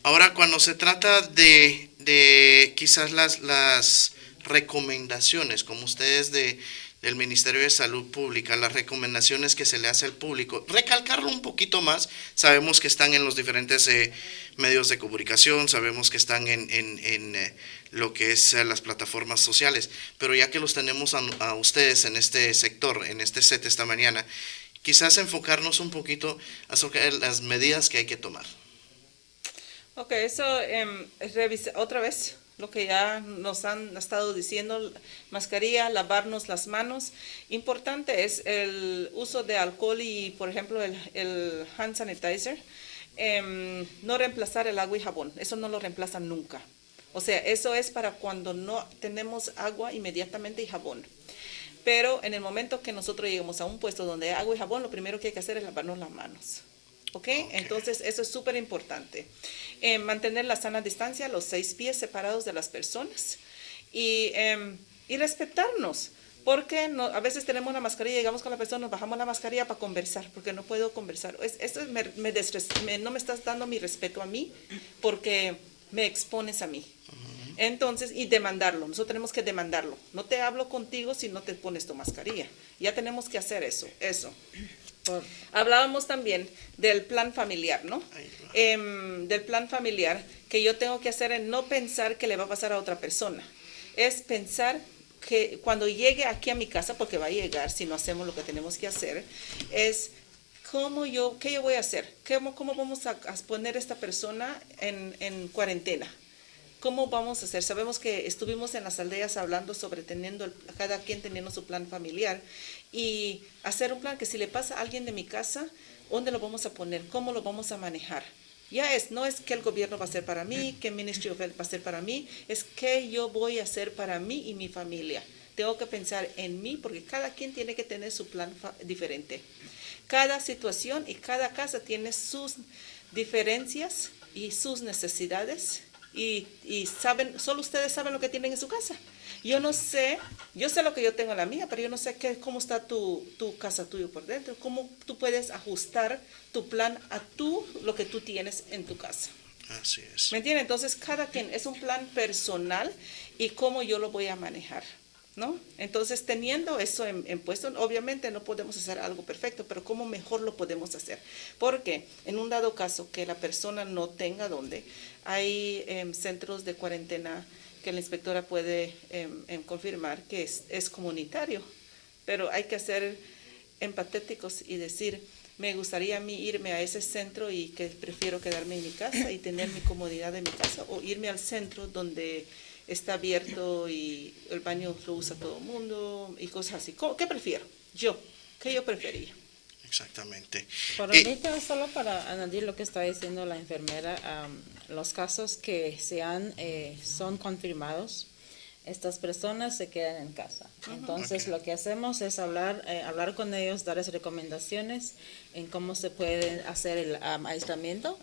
Ahora, cuando se trata de quizás las recomendaciones, como ustedes de del Ministerio de Salud Pública, las recomendaciones que se le hace al público, recalcarlo un poquito más. Sabemos que están en los diferentes medios de comunicación, sabemos que están en lo que es las plataformas sociales, pero ya que los tenemos a ustedes en este sector, en este set esta mañana, quizás enfocarnos un poquito acerca de las medidas que hay que tomar. Ok, eso otra vez lo que ya nos han estado diciendo: mascarilla, lavarnos las manos. Importante es el uso de alcohol y, por ejemplo, el hand sanitizer. No reemplazar el agua y jabón, eso no lo reemplazan nunca. O sea, eso es para cuando no tenemos agua inmediatamente y jabón. Pero en el momento que nosotros lleguemos a un puesto donde hay agua y jabón, lo primero que hay que hacer es lavarnos las manos. ¿Ok? Entonces, eso es súper importante. Mantener la sana distancia, los 6 pies separados de las personas y respetarnos. Porque a veces tenemos una mascarilla, llegamos con la persona, nos bajamos la mascarilla para conversar, porque no puedo conversar. Esto no me estás dando mi respeto a mí, porque me expones a mí. Entonces, y demandarlo, nosotros tenemos que demandarlo. No te hablo contigo si no te pones tu mascarilla. Ya tenemos que hacer eso. Hablábamos también del plan familiar, ¿no? Del plan familiar que yo tengo que hacer en no pensar que le va a pasar a otra persona. Es pensar que cuando llegue aquí a mi casa, porque va a llegar si no hacemos lo que tenemos que hacer, es qué yo voy a hacer, cómo vamos a poner a esta persona en cuarentena. ¿Cómo vamos a hacer? Sabemos que estuvimos en las aldeas hablando sobre cada quien teniendo su plan familiar, y hacer un plan que si le pasa a alguien de mi casa, ¿dónde lo vamos a poner? ¿Cómo lo vamos a manejar? No es que el gobierno va a hacer para mí, que el Ministry of Health va a hacer para mí, es que yo voy a hacer para mí y mi familia. Tengo que pensar en mí, porque cada quien tiene que tener su plan diferente. Cada situación y cada casa tiene sus diferencias y sus necesidades, y solo ustedes saben lo que tienen en su casa. Yo sé lo que yo tengo en la mía, pero yo no sé cómo está tu casa tuyo por dentro, cómo tú puedes ajustar tu plan a lo que tú tienes en tu casa. Así es. ¿Me entiendes? Entonces, cada quien es un plan personal y cómo yo lo voy a manejar, ¿no? Entonces, teniendo eso en puesto, obviamente no podemos hacer algo perfecto, pero cómo mejor lo podemos hacer. Porque en un dado caso que la persona no tenga dónde, hay centros de cuarentena que la inspectora puede confirmar que es comunitario, pero hay que ser empatéticos y decir: me gustaría a mí irme a ese centro y que prefiero quedarme en mi casa y tener mi comodidad en mi casa, o irme al centro donde está abierto y el baño lo usa todo el mundo y cosas así. ¿Qué prefiero? ¿Qué yo prefería? Exactamente. Para mí, solo para añadir lo que está diciendo la enfermera, los casos que son confirmados, estas personas se quedan en casa. Entonces, lo que hacemos es hablar con ellos, darles recomendaciones en cómo se puede hacer el aislamiento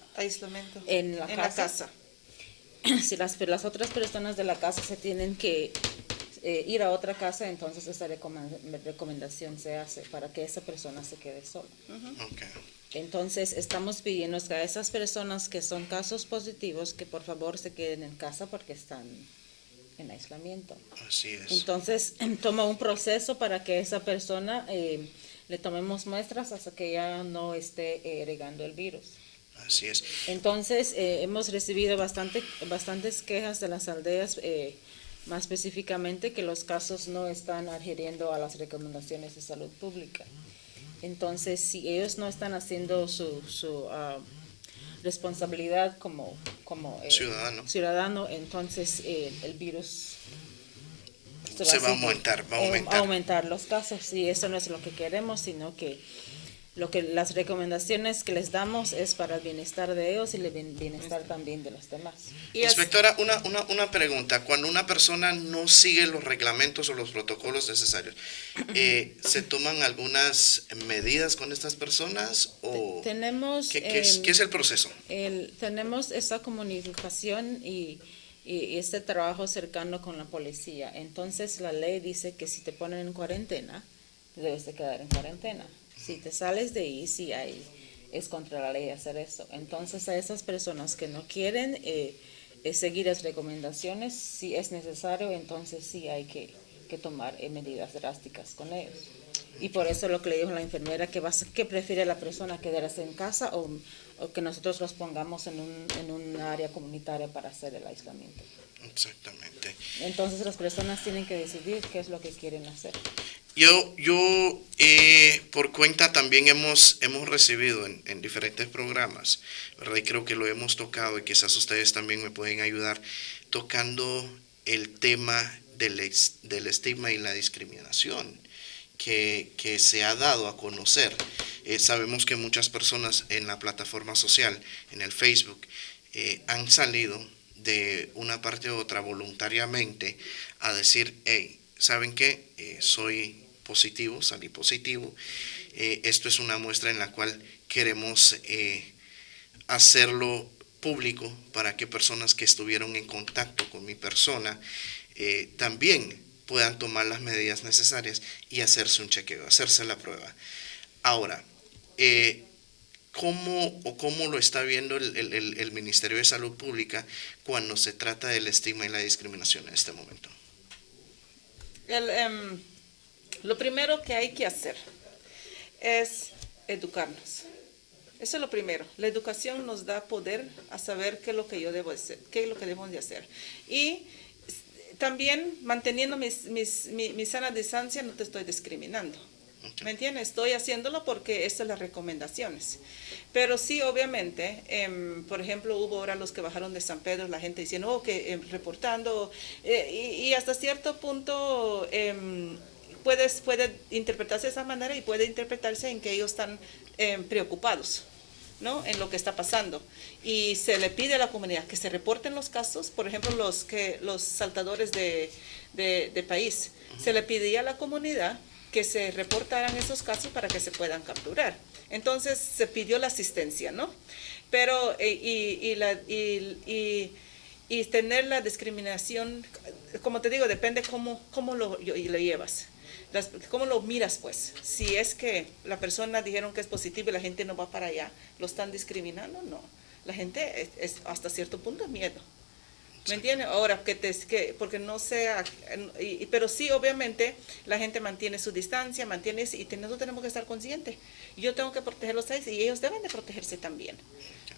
en la casa. Si las otras personas de la casa se tienen que ir a otra casa, entonces esa recomendación se hace para que esa persona se quede sola. Entonces, estamos pidiendo a esas personas que son casos positivos que por favor se queden en casa porque están en aislamiento. Así es. Entonces, toma un proceso para que esa persona le tomemos muestras hasta que ya no esté regando el virus. Así es. Entonces, hemos recibido bastantes quejas de las aldeas, más específicamente que los casos no están adhiriendo a las recomendaciones de salud pública. Entonces, si ellos no están haciendo su responsabilidad como ciudadano, entonces el virus se va a aumentar los casos, y eso no es lo que queremos, sino que las recomendaciones que les damos es para el bienestar de ellos y el bienestar también de los demás. Inspectora, una pregunta. Cuando una persona no sigue los reglamentos o los protocolos necesarios, ¿se toman algunas medidas con estas personas? O ¿Qué es el proceso? Tenemos esa comunicación y este trabajo cercano con la policía. Entonces, la ley dice que si te ponen en cuarentena, debes de quedar en cuarentena. Si te sales de ahí, es contra la ley hacer eso. Entonces, a esas personas que no quieren seguir las recomendaciones, si es necesario, entonces sí hay que que tomar medidas drásticas con ellos. Y por eso lo que le dijo la enfermera, que prefiere la persona quedarse en casa o que nosotros los pongamos en un área comunitaria para hacer el aislamiento. Exactamente. Entonces las personas tienen que decidir qué es lo que quieren hacer. Yo por cuenta también hemos recibido en diferentes programas, ¿verdad? Y creo que lo hemos tocado y quizás ustedes también me pueden ayudar tocando el tema del estigma y la discriminación que se ha dado a conocer. Sabemos que muchas personas en la plataforma social, en el Facebook, han salido de una parte u otra voluntariamente a decir, hey, ¿saben qué? Soy positivo, salí positivo. Esto es una muestra en la cual queremos hacerlo público para que personas que estuvieron en contacto con mi persona también puedan tomar las medidas necesarias y hacerse un chequeo, hacerse la prueba. Ahora, ¿cómo lo está viendo el Ministerio de Salud Pública cuando se trata del estigma y la discriminación en este momento? Lo primero que hay que hacer es educarnos. Eso es lo primero. La educación nos da poder a saber qué es lo que yo debo hacer, qué es lo que debemos de hacer. Y también manteniendo mi sana distancia, no te estoy discriminando. ¿Me entiendes? Estoy haciéndolo porque estas son las recomendaciones. Pero sí, obviamente, por ejemplo, hubo ahora los que bajaron de San Pedro, la gente diciendo, reportando, y hasta cierto punto puede interpretarse de esa manera y puede interpretarse en que ellos están preocupados, ¿no? En lo que está pasando. Y se le pide a la comunidad que se reporten los casos, por ejemplo, los saltadores de país. Se le pedía a la comunidad que se reportaran esos casos para que se puedan capturar. Entonces se pidió la asistencia, ¿no? Pero y tener la discriminación, como te digo, depende cómo lo llevas. ¿Cómo lo miras, pues? Si es que la persona dijeron que es positivo y la gente no va para allá, ¿lo están discriminando? No. La gente es hasta cierto punto miedo. ¿Me entiendes? Ahora, porque no sea, pero sí, obviamente, la gente mantiene su distancia, y nosotros tenemos que estar conscientes. Yo tengo que protegerlos a ellos y ellos deben de protegerse también.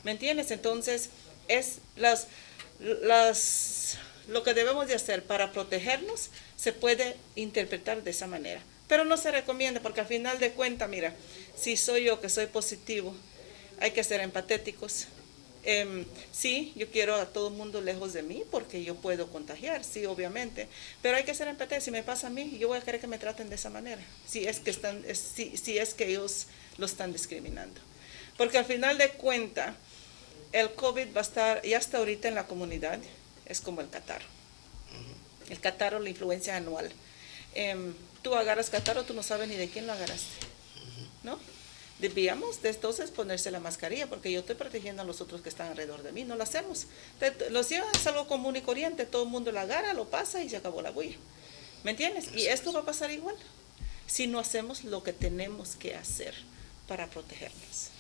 ¿Me entiendes? Entonces, es lo que debemos de hacer para protegernos se puede interpretar de esa manera. Pero no se recomienda porque al final de cuentas, mira, si soy yo que soy positivo, hay que ser empatéticos. Sí, yo quiero a todo el mundo lejos de mí porque yo puedo contagiar, sí, obviamente, pero hay que ser empatéticos. Si me pasa a mí, yo voy a querer que me traten de esa manera, si es que ellos lo están discriminando. Porque al final de cuentas, el COVID va a estar, ya hasta ahorita en la comunidad, es como el catarro. El catarro, la influencia anual. Tú agarras catarro, tú no sabes ni de quién lo agarraste, ¿no? Debíamos de entonces ponerse la mascarilla porque yo estoy protegiendo a los otros que están alrededor de mí, no lo hacemos. Lo cierran, es algo común y corriente, todo el mundo la agarra, lo pasa y se acabó la bulla. ¿Me entiendes? Y esto va a pasar igual si no hacemos lo que tenemos que hacer para protegernos.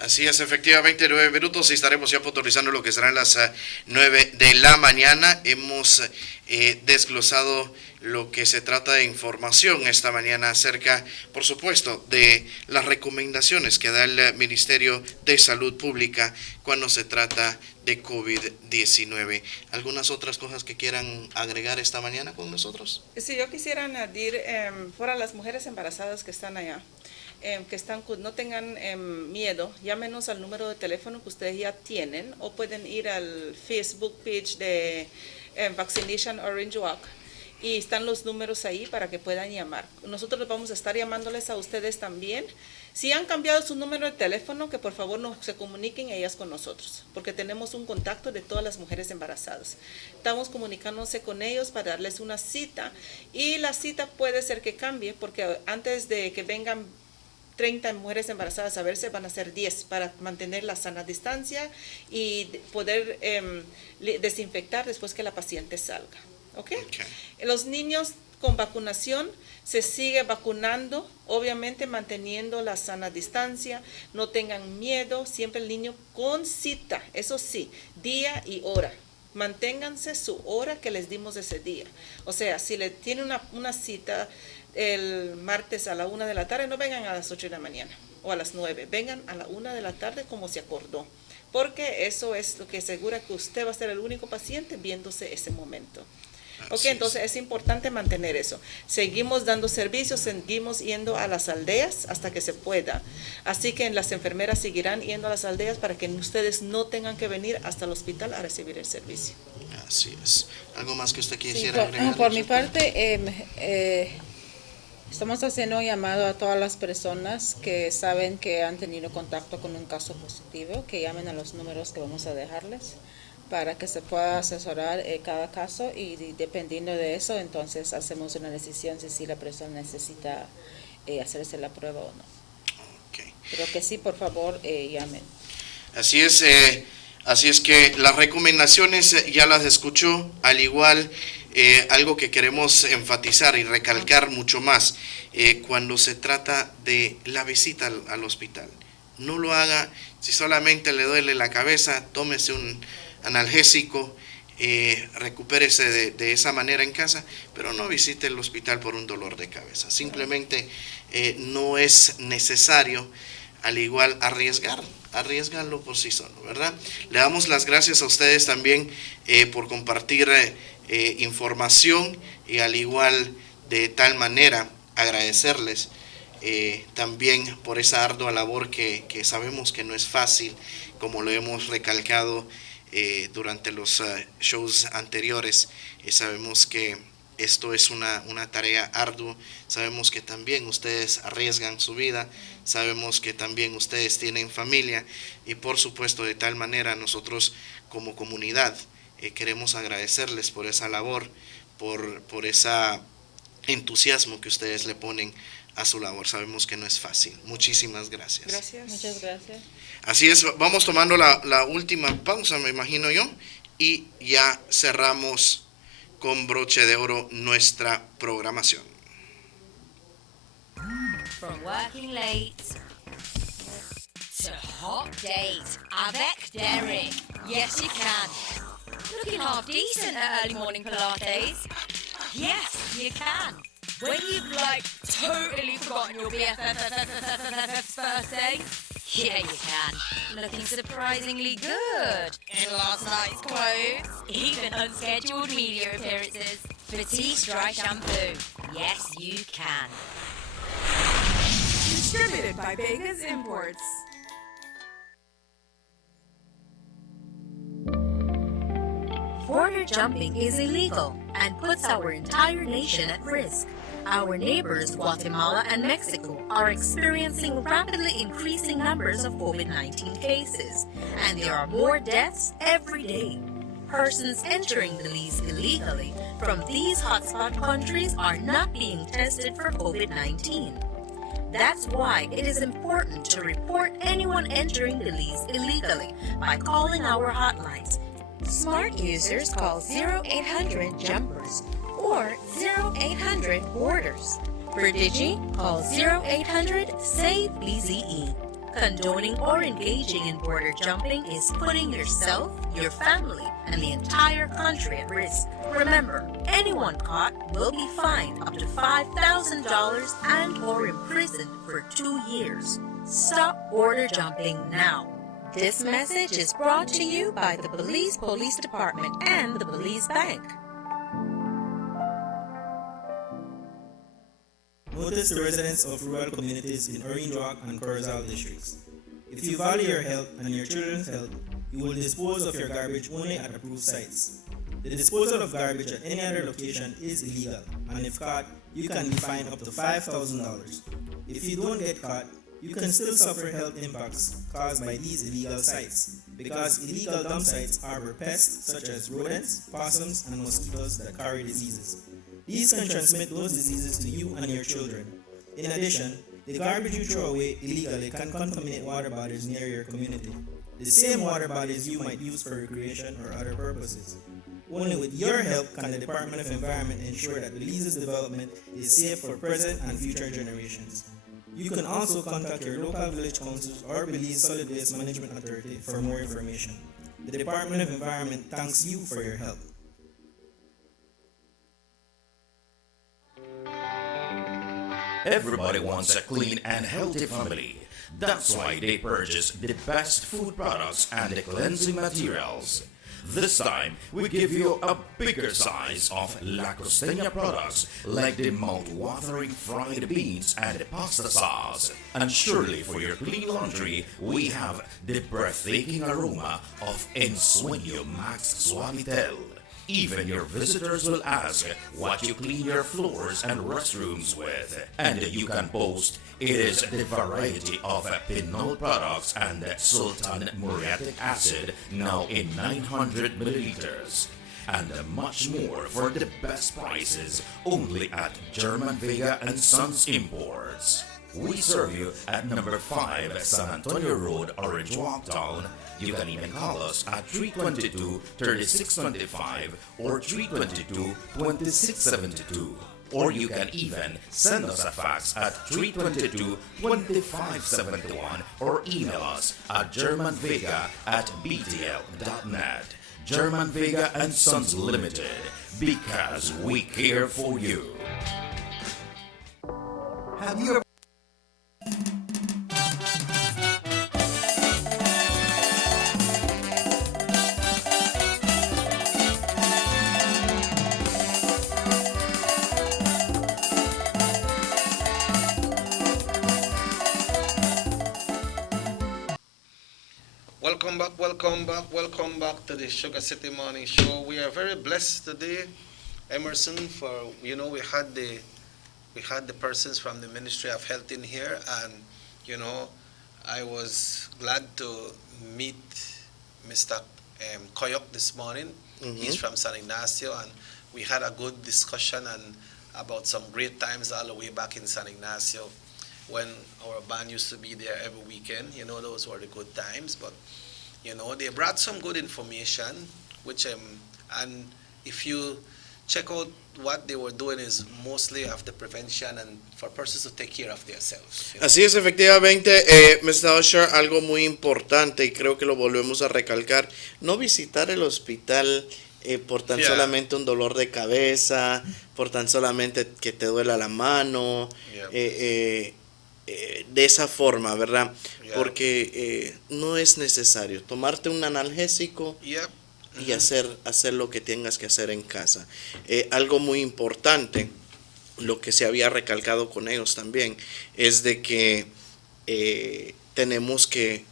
Así es, efectivamente, 9 minutos y estaremos ya puntualizando lo que serán las 9 de la mañana. Hemos desglosado lo que se trata de información esta mañana acerca, por supuesto, de las recomendaciones que da el Ministerio de Salud Pública cuando se trata de COVID-19. ¿Algunas otras cosas que quieran agregar esta mañana con nosotros? Sí, yo quisiera añadir, para las mujeres embarazadas que están allá, no tengan miedo, llámenos al número de teléfono que ustedes ya tienen o pueden ir al Facebook page de Vaccination Orange Walk y están los números ahí para que puedan llamar. Nosotros vamos a estar llamándoles a ustedes también. Si han cambiado su número de teléfono, que por favor no se comuniquen ellas con nosotros, porque tenemos un contacto de todas las mujeres embarazadas. Estamos comunicándose con ellos para darles una cita y la cita puede ser que cambie porque antes de que vengan 30 mujeres embarazadas a verse, van a ser 10 para mantener la sana distancia y poder desinfectar después que la paciente salga. ¿Okay? Los niños con vacunación se sigue vacunando, obviamente manteniendo la sana distancia, no tengan miedo, siempre el niño con cita, eso sí, día y hora, manténganse su hora que les dimos ese día. O sea, si le tiene una cita el martes a la 1 de la tarde, no vengan a las 8 de la mañana o a las 9, vengan a la 1 de la tarde como se acordó, porque eso es lo que asegura que usted va a ser el único paciente viéndose ese momento. Ok, entonces es importante mantener eso. Seguimos dando servicios, seguimos yendo a las aldeas hasta que se pueda. Así que las enfermeras seguirán yendo a las aldeas para que ustedes no tengan que venir hasta el hospital a recibir el servicio. Así es. ¿Algo más que usted Sí, quisiera agregar? por mi parte, estamos haciendo un llamado a todas las personas que saben que han tenido contacto con un caso positivo, que llamen a los números que vamos a dejarles, para que se pueda asesorar cada caso y dependiendo de eso, entonces hacemos una decisión si la persona necesita hacerse la prueba o no. Pero que sí, por favor, llamen. Así es que las recomendaciones ya las escuchó, al igual algo que queremos enfatizar y recalcar mucho más cuando se trata de la visita al hospital. No lo haga si solamente le duele la cabeza, tómese un analgésico, recupérese de esa manera en casa, pero no visite el hospital por un dolor de cabeza. Simplemente no es necesario, al igual, arriesgarlo por sí solo, ¿verdad? Le damos las gracias a ustedes también por compartir información y al igual de tal manera agradecerles también por esa ardua labor que sabemos que no es fácil, como lo hemos recalcado durante los shows anteriores. Sabemos que esto es una tarea ardua, sabemos que también ustedes arriesgan su vida, sabemos que también ustedes tienen familia y por supuesto de tal manera nosotros como comunidad queremos agradecerles por esa labor, por ese entusiasmo que ustedes le ponen a su labor. Sabemos que no es fácil. Muchísimas gracias. Gracias. Muchas gracias. Así es, vamos tomando la última pausa, me imagino yo, y ya cerramos con broche de oro nuestra programación. From working late to hot date avec Derek. Yes, you can. Looking half decent at early morning Pilates. Yes, you can. When you've totally forgotten your BFF's birthday. Yeah, you can. Looking surprisingly good in last night's clothes. Even unscheduled media appearances. Batiste Dry Shampoo. Yes, you can. Distributed by Vegas Imports. Border jumping is illegal and puts our entire nation at risk. Our neighbors, Guatemala and Mexico, are experiencing rapidly increasing numbers of COVID-19 cases, and there are more deaths every day. Persons entering Belize illegally from these hotspot countries are not being tested for COVID-19. That's why it is important to report anyone entering Belize illegally by calling our hotlines. Smart users call 0800-JUMPERS or 0800-BORDERS. For Digi, call 0800-SAVE-BZE. Condoning or engaging in border jumping is putting yourself, your family, and the entire country at risk. Remember, anyone caught will be fined up to $5,000 and or imprisoned for 2 years. Stop border jumping now. This message is brought to you by the Belize Police Department and the Belize Bank. Notice the residents of rural communities in Orange Walk and Corozal districts. If you value your health and your children's health, you will dispose of your garbage only at approved sites. The disposal of garbage at any other location is illegal, and if caught, you can be fined up to $5,000. If you don't get caught, you can still suffer health impacts caused by these illegal sites, because illegal dump sites harbor pests such as rodents, possums, and mosquitoes that carry diseases. These can transmit those diseases to you and your children. In addition, the garbage you throw away illegally can contaminate water bodies near your community, the same water bodies you might use for recreation or other purposes. Only with your help can the Department of Environment ensure that Belize's development is safe for present and future generations. You can also contact your local village councils or Belize Solid Waste Management Authority for more information. The Department of Environment thanks you for your help. Everybody wants a clean and healthy family. That's why they purchase the best food products and the cleansing materials. This time, we give you a bigger size of La Costeña products like the mouth-watering fried beans and the pasta sauce. And surely for your clean laundry, we have the breathtaking aroma of Ensueño Max Suavitel. Even your visitors will ask what you clean your floors and restrooms with. And you can boast it is the variety of Pinol products and Sultan muriatic acid now in 900 milliliters. And much more for the best prices only at German Vega and Sons Imports. We serve you at number 5 San Antonio Road, Orange Walk Town. You can even call us at 322-3625 or 322-2672. Or you can even send us a fax at 322-2571 or email us at germanvega@btl.net. German Vega and Sons Limited, because we care for you. Have you ever Welcome back to the Sugar City Morning Show. We are very blessed today, Emerson, for we had the persons from the Ministry of Health in here, and I was glad to meet Mr. Koyok this morning. He's from San Ignacio, and we had a good discussion and about some great times all the way back in San Ignacio when our band used to be there every weekend. Those were the good times, but they brought some good information, which and if you check out what they were doing is mostly of the prevention and for persons to take care of themselves. Así es, efectivamente, Mr. Usher, algo muy importante y creo que lo volvemos a recalcar, no visitar el hospital por tan solamente un dolor de cabeza, por tan solamente que te duela la mano, de esa forma, ¿verdad? Porque no es necesario tomarte un analgésico y hacer lo que tengas que hacer en casa. Algo muy importante, lo que se había recalcado con ellos también, es de que tenemos que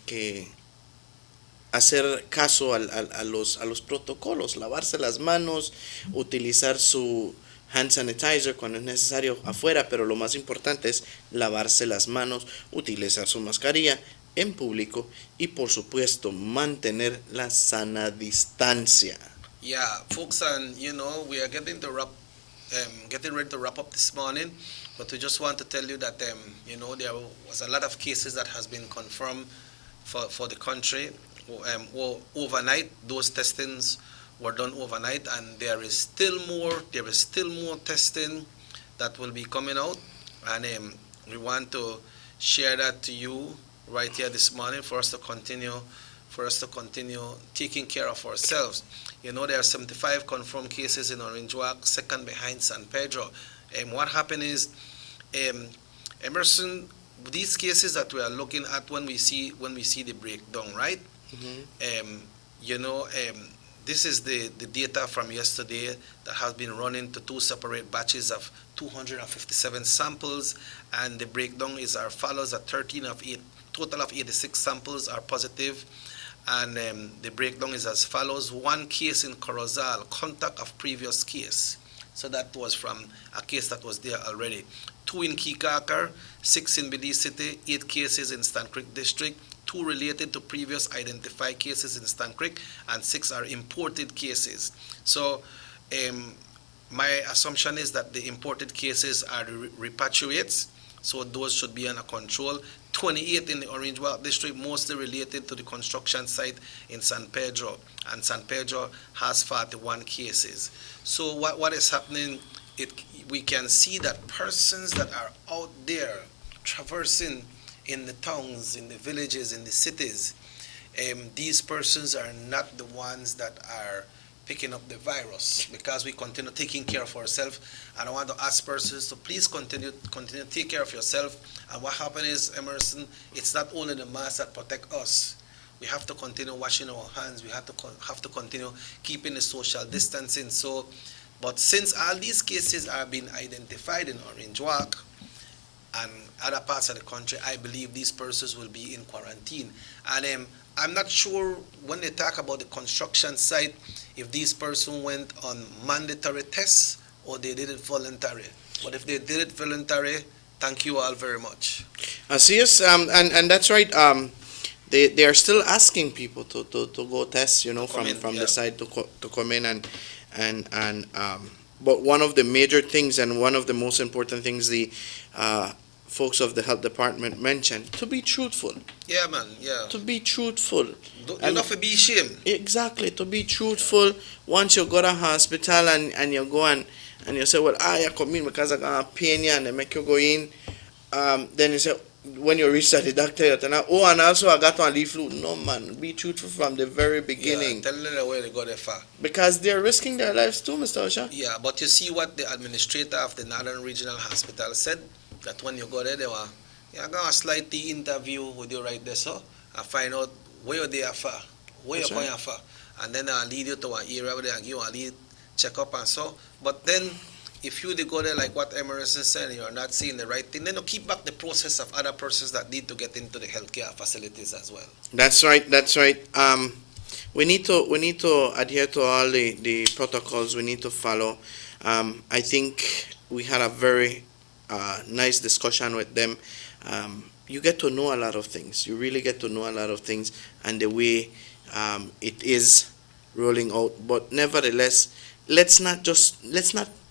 hacer caso a los protocolos, lavarse las manos, utilizar su hand sanitizer cuando es necesario afuera, pero lo más importante es lavarse las manos, utilizar su mascarilla en público y por supuesto mantener la sana distancia. Yeah, folks, and we are getting ready to wrap up this morning, but we just want to tell you that there was a lot of cases that has been confirmed for the country. Overnight, those testings were done overnight, and there is still more testing that will be coming out, and we want to share that to you right here this morning for us to continue taking care of ourselves. There are 75 confirmed cases in Orange Walk, second behind San Pedro. What happened is, Emerson, these cases that we are looking at when we see the breakdown, right? This is the data from yesterday that has been run into two separate batches of 257 samples, and the breakdown is as follows: total of 86 samples are positive, and the breakdown is as follows: 1 case in Corozal, contact of previous case, so that was from a case that was there already. 2 in Kikakar, 6 in Belize City, 8 cases in Stan Creek District, 2 related to previous identified cases in Stan Creek, and 6 are imported cases. So my assumption is that the imported cases are the repatriates, so those should be under control. 28 in the Orange Walk District, mostly related to the construction site in San Pedro, and San Pedro has 41 cases. So what is happening, we can see that persons that are out there traversing in the towns, in the villages, in the cities, these persons are not the ones that are picking up the virus, because we continue taking care of ourselves. And I want to ask persons to please continue to take care of yourself. And what happened is, Emerson, it's not only the mask that protect us. We have to continue washing our hands. We have to continue keeping the social distancing. So, but since all these cases are being identified in Orange Walk and other parts of the country, I believe these persons will be in quarantine. And I'm not sure when they talk about the construction site if these persons went on mandatory tests or they did it voluntary. But if they did it voluntary, thank you all very much. Así es, and that's right. They are still asking people to go test, from the side to come in and but one of the major things and one of the most important things the folks of the health department mentioned, to be truthful. Yeah, man, yeah. To be truthful. You don't have to be ashamed. Exactly, to be truthful. Once you go to hospital and you go and you say, well, I come in because I got pain and they make you go in, then you say, when you reach the doctor, you tell them, oh, and also I got on leaf flu. No, man, be truthful from the very beginning. Yeah, tell them where they got there far. Because they're risking their lives too, Mr. Osha. Yeah, but you see what the administrator of the Northern Regional Hospital said, that when you go there, you're going to slightly interview with you right there, so, and find out where you're there for, where you're going for, and then I'll lead you to an area where they give you a lead check-up and so. But then, if you go there like what Emerson said, you're not seeing the right thing, then you keep back the process of other persons that need to get into the healthcare facilities as well. That's right. We need to adhere to all the protocols we need to follow. I think we had a very nice discussion with them. You get to know a lot of things. You really get to know a lot of things and the way it is rolling out. But nevertheless, let's not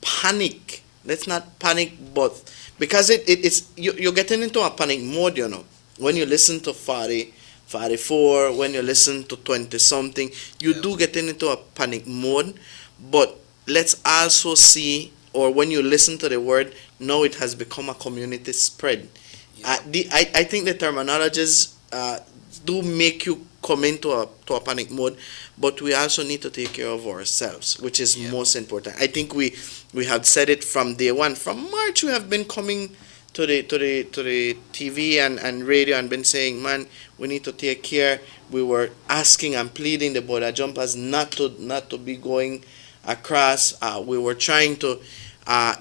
panic. Let's not panic, but because it's you're getting into a panic mode, When you listen to 40, 44, when you listen to 20 something, you do get into a panic mode. But let's also see, or when you listen to the word, now it has become a community spread. I think the terminologies do make you come into a panic mode, but we also need to take care of ourselves, which is most important. I think we have said it from day one. From March, we have been coming to the TV and radio and been saying, man, we need to take care. We were asking and pleading the border jumpers not to be going across. We were trying to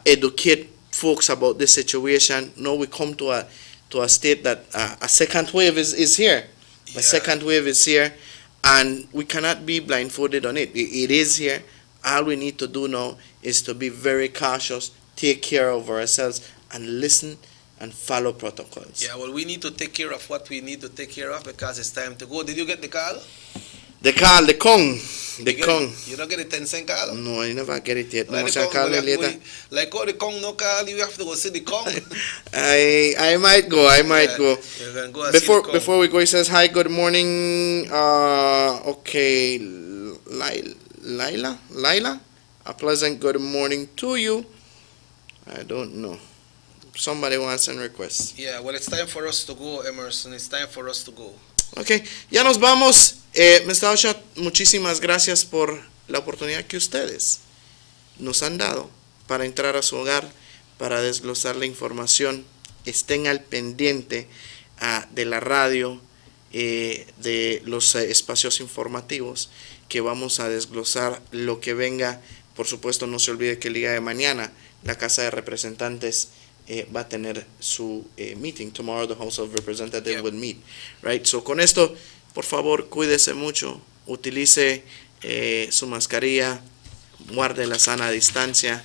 educate folks about this situation. Now we come to a state that a second wave is here. The second wave is here, and we cannot be blindfolded on it. It is here. All we need to do now is to be very cautious, take care of ourselves, and listen and follow protocols. Yeah, well, we need to take care of what we need to take care of because it's time to go. Did you get the call? The call, the Kong. You don't get the 10-cent call? No, I never get it yet. Like No, call me later. Like how the Kong no call, you have to go see the Kong. I might go. You can go and see the Kong. Before we go, he says, hi, good morning. Okay, Lila, a pleasant good morning to you. I don't know. Somebody wants a request. Yeah, well, it's time for us to go, Emerson. It's time for us to go. Ok, ya nos vamos. Mr. Osha, muchísimas gracias por la oportunidad que ustedes nos han dado para entrar a su hogar, para desglosar la información. Estén al pendiente de la radio, de los espacios informativos que vamos a desglosar lo que venga. Por supuesto, no se olvide que el día de mañana la Casa de Representantes va a tener su meeting. Tomorrow the House of Representatives will meet, right? So con esto, por favor, cuídese mucho, utilice su mascarilla, guarde la sana distancia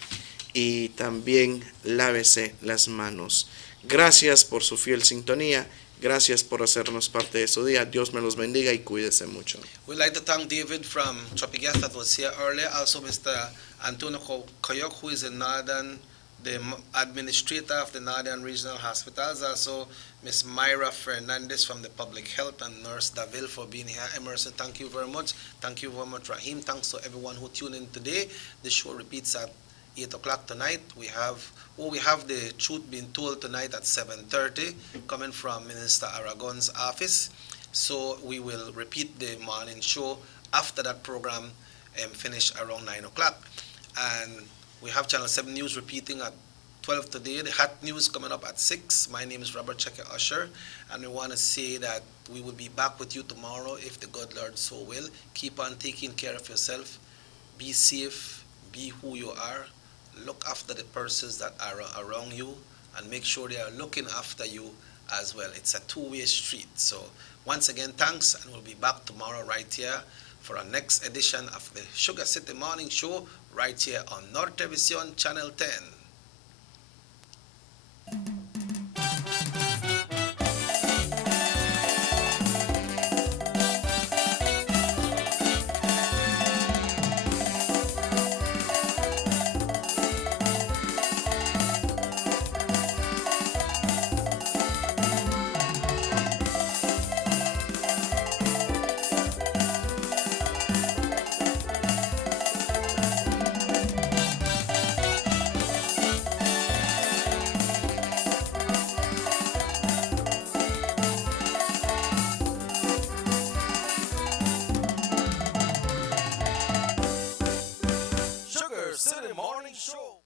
y también lávese las manos. Gracias por su fiel sintonía. Gracias por hacernos parte de su día. Dios me los bendiga y cuídese mucho. We'd like to thank David from Tropigas that was here earlier. Also, Mr. Antonio Koyok, who is the administrator of the Northern Regional Hospitals. Also, Ms. Myra Fernandez from the Public Health and Nurse Davil for being here. Emerson, thank you very much. Thank you very much, Rahim. Thanks to everyone who tuned in today. The show repeats at 8 o'clock tonight. We have the truth being told tonight at 7:30, coming from Minister Aragon's office. So we will repeat the morning show after that program finish around 9 o'clock. And we have Channel 7 News repeating at 12 today. The hot news coming up at 6. My name is Robert Checker Usher, and we want to say that we will be back with you tomorrow if the good Lord so will. Keep on taking care of yourself. Be safe. Be who you are. Look after the persons that are around you, and make sure they are looking after you as well. It's a two-way street. So once again, thanks, and we'll be back tomorrow right here for our next edition of the Sugar City Morning Show right here on Nortevision Channel 10. Sugar City Morning Show.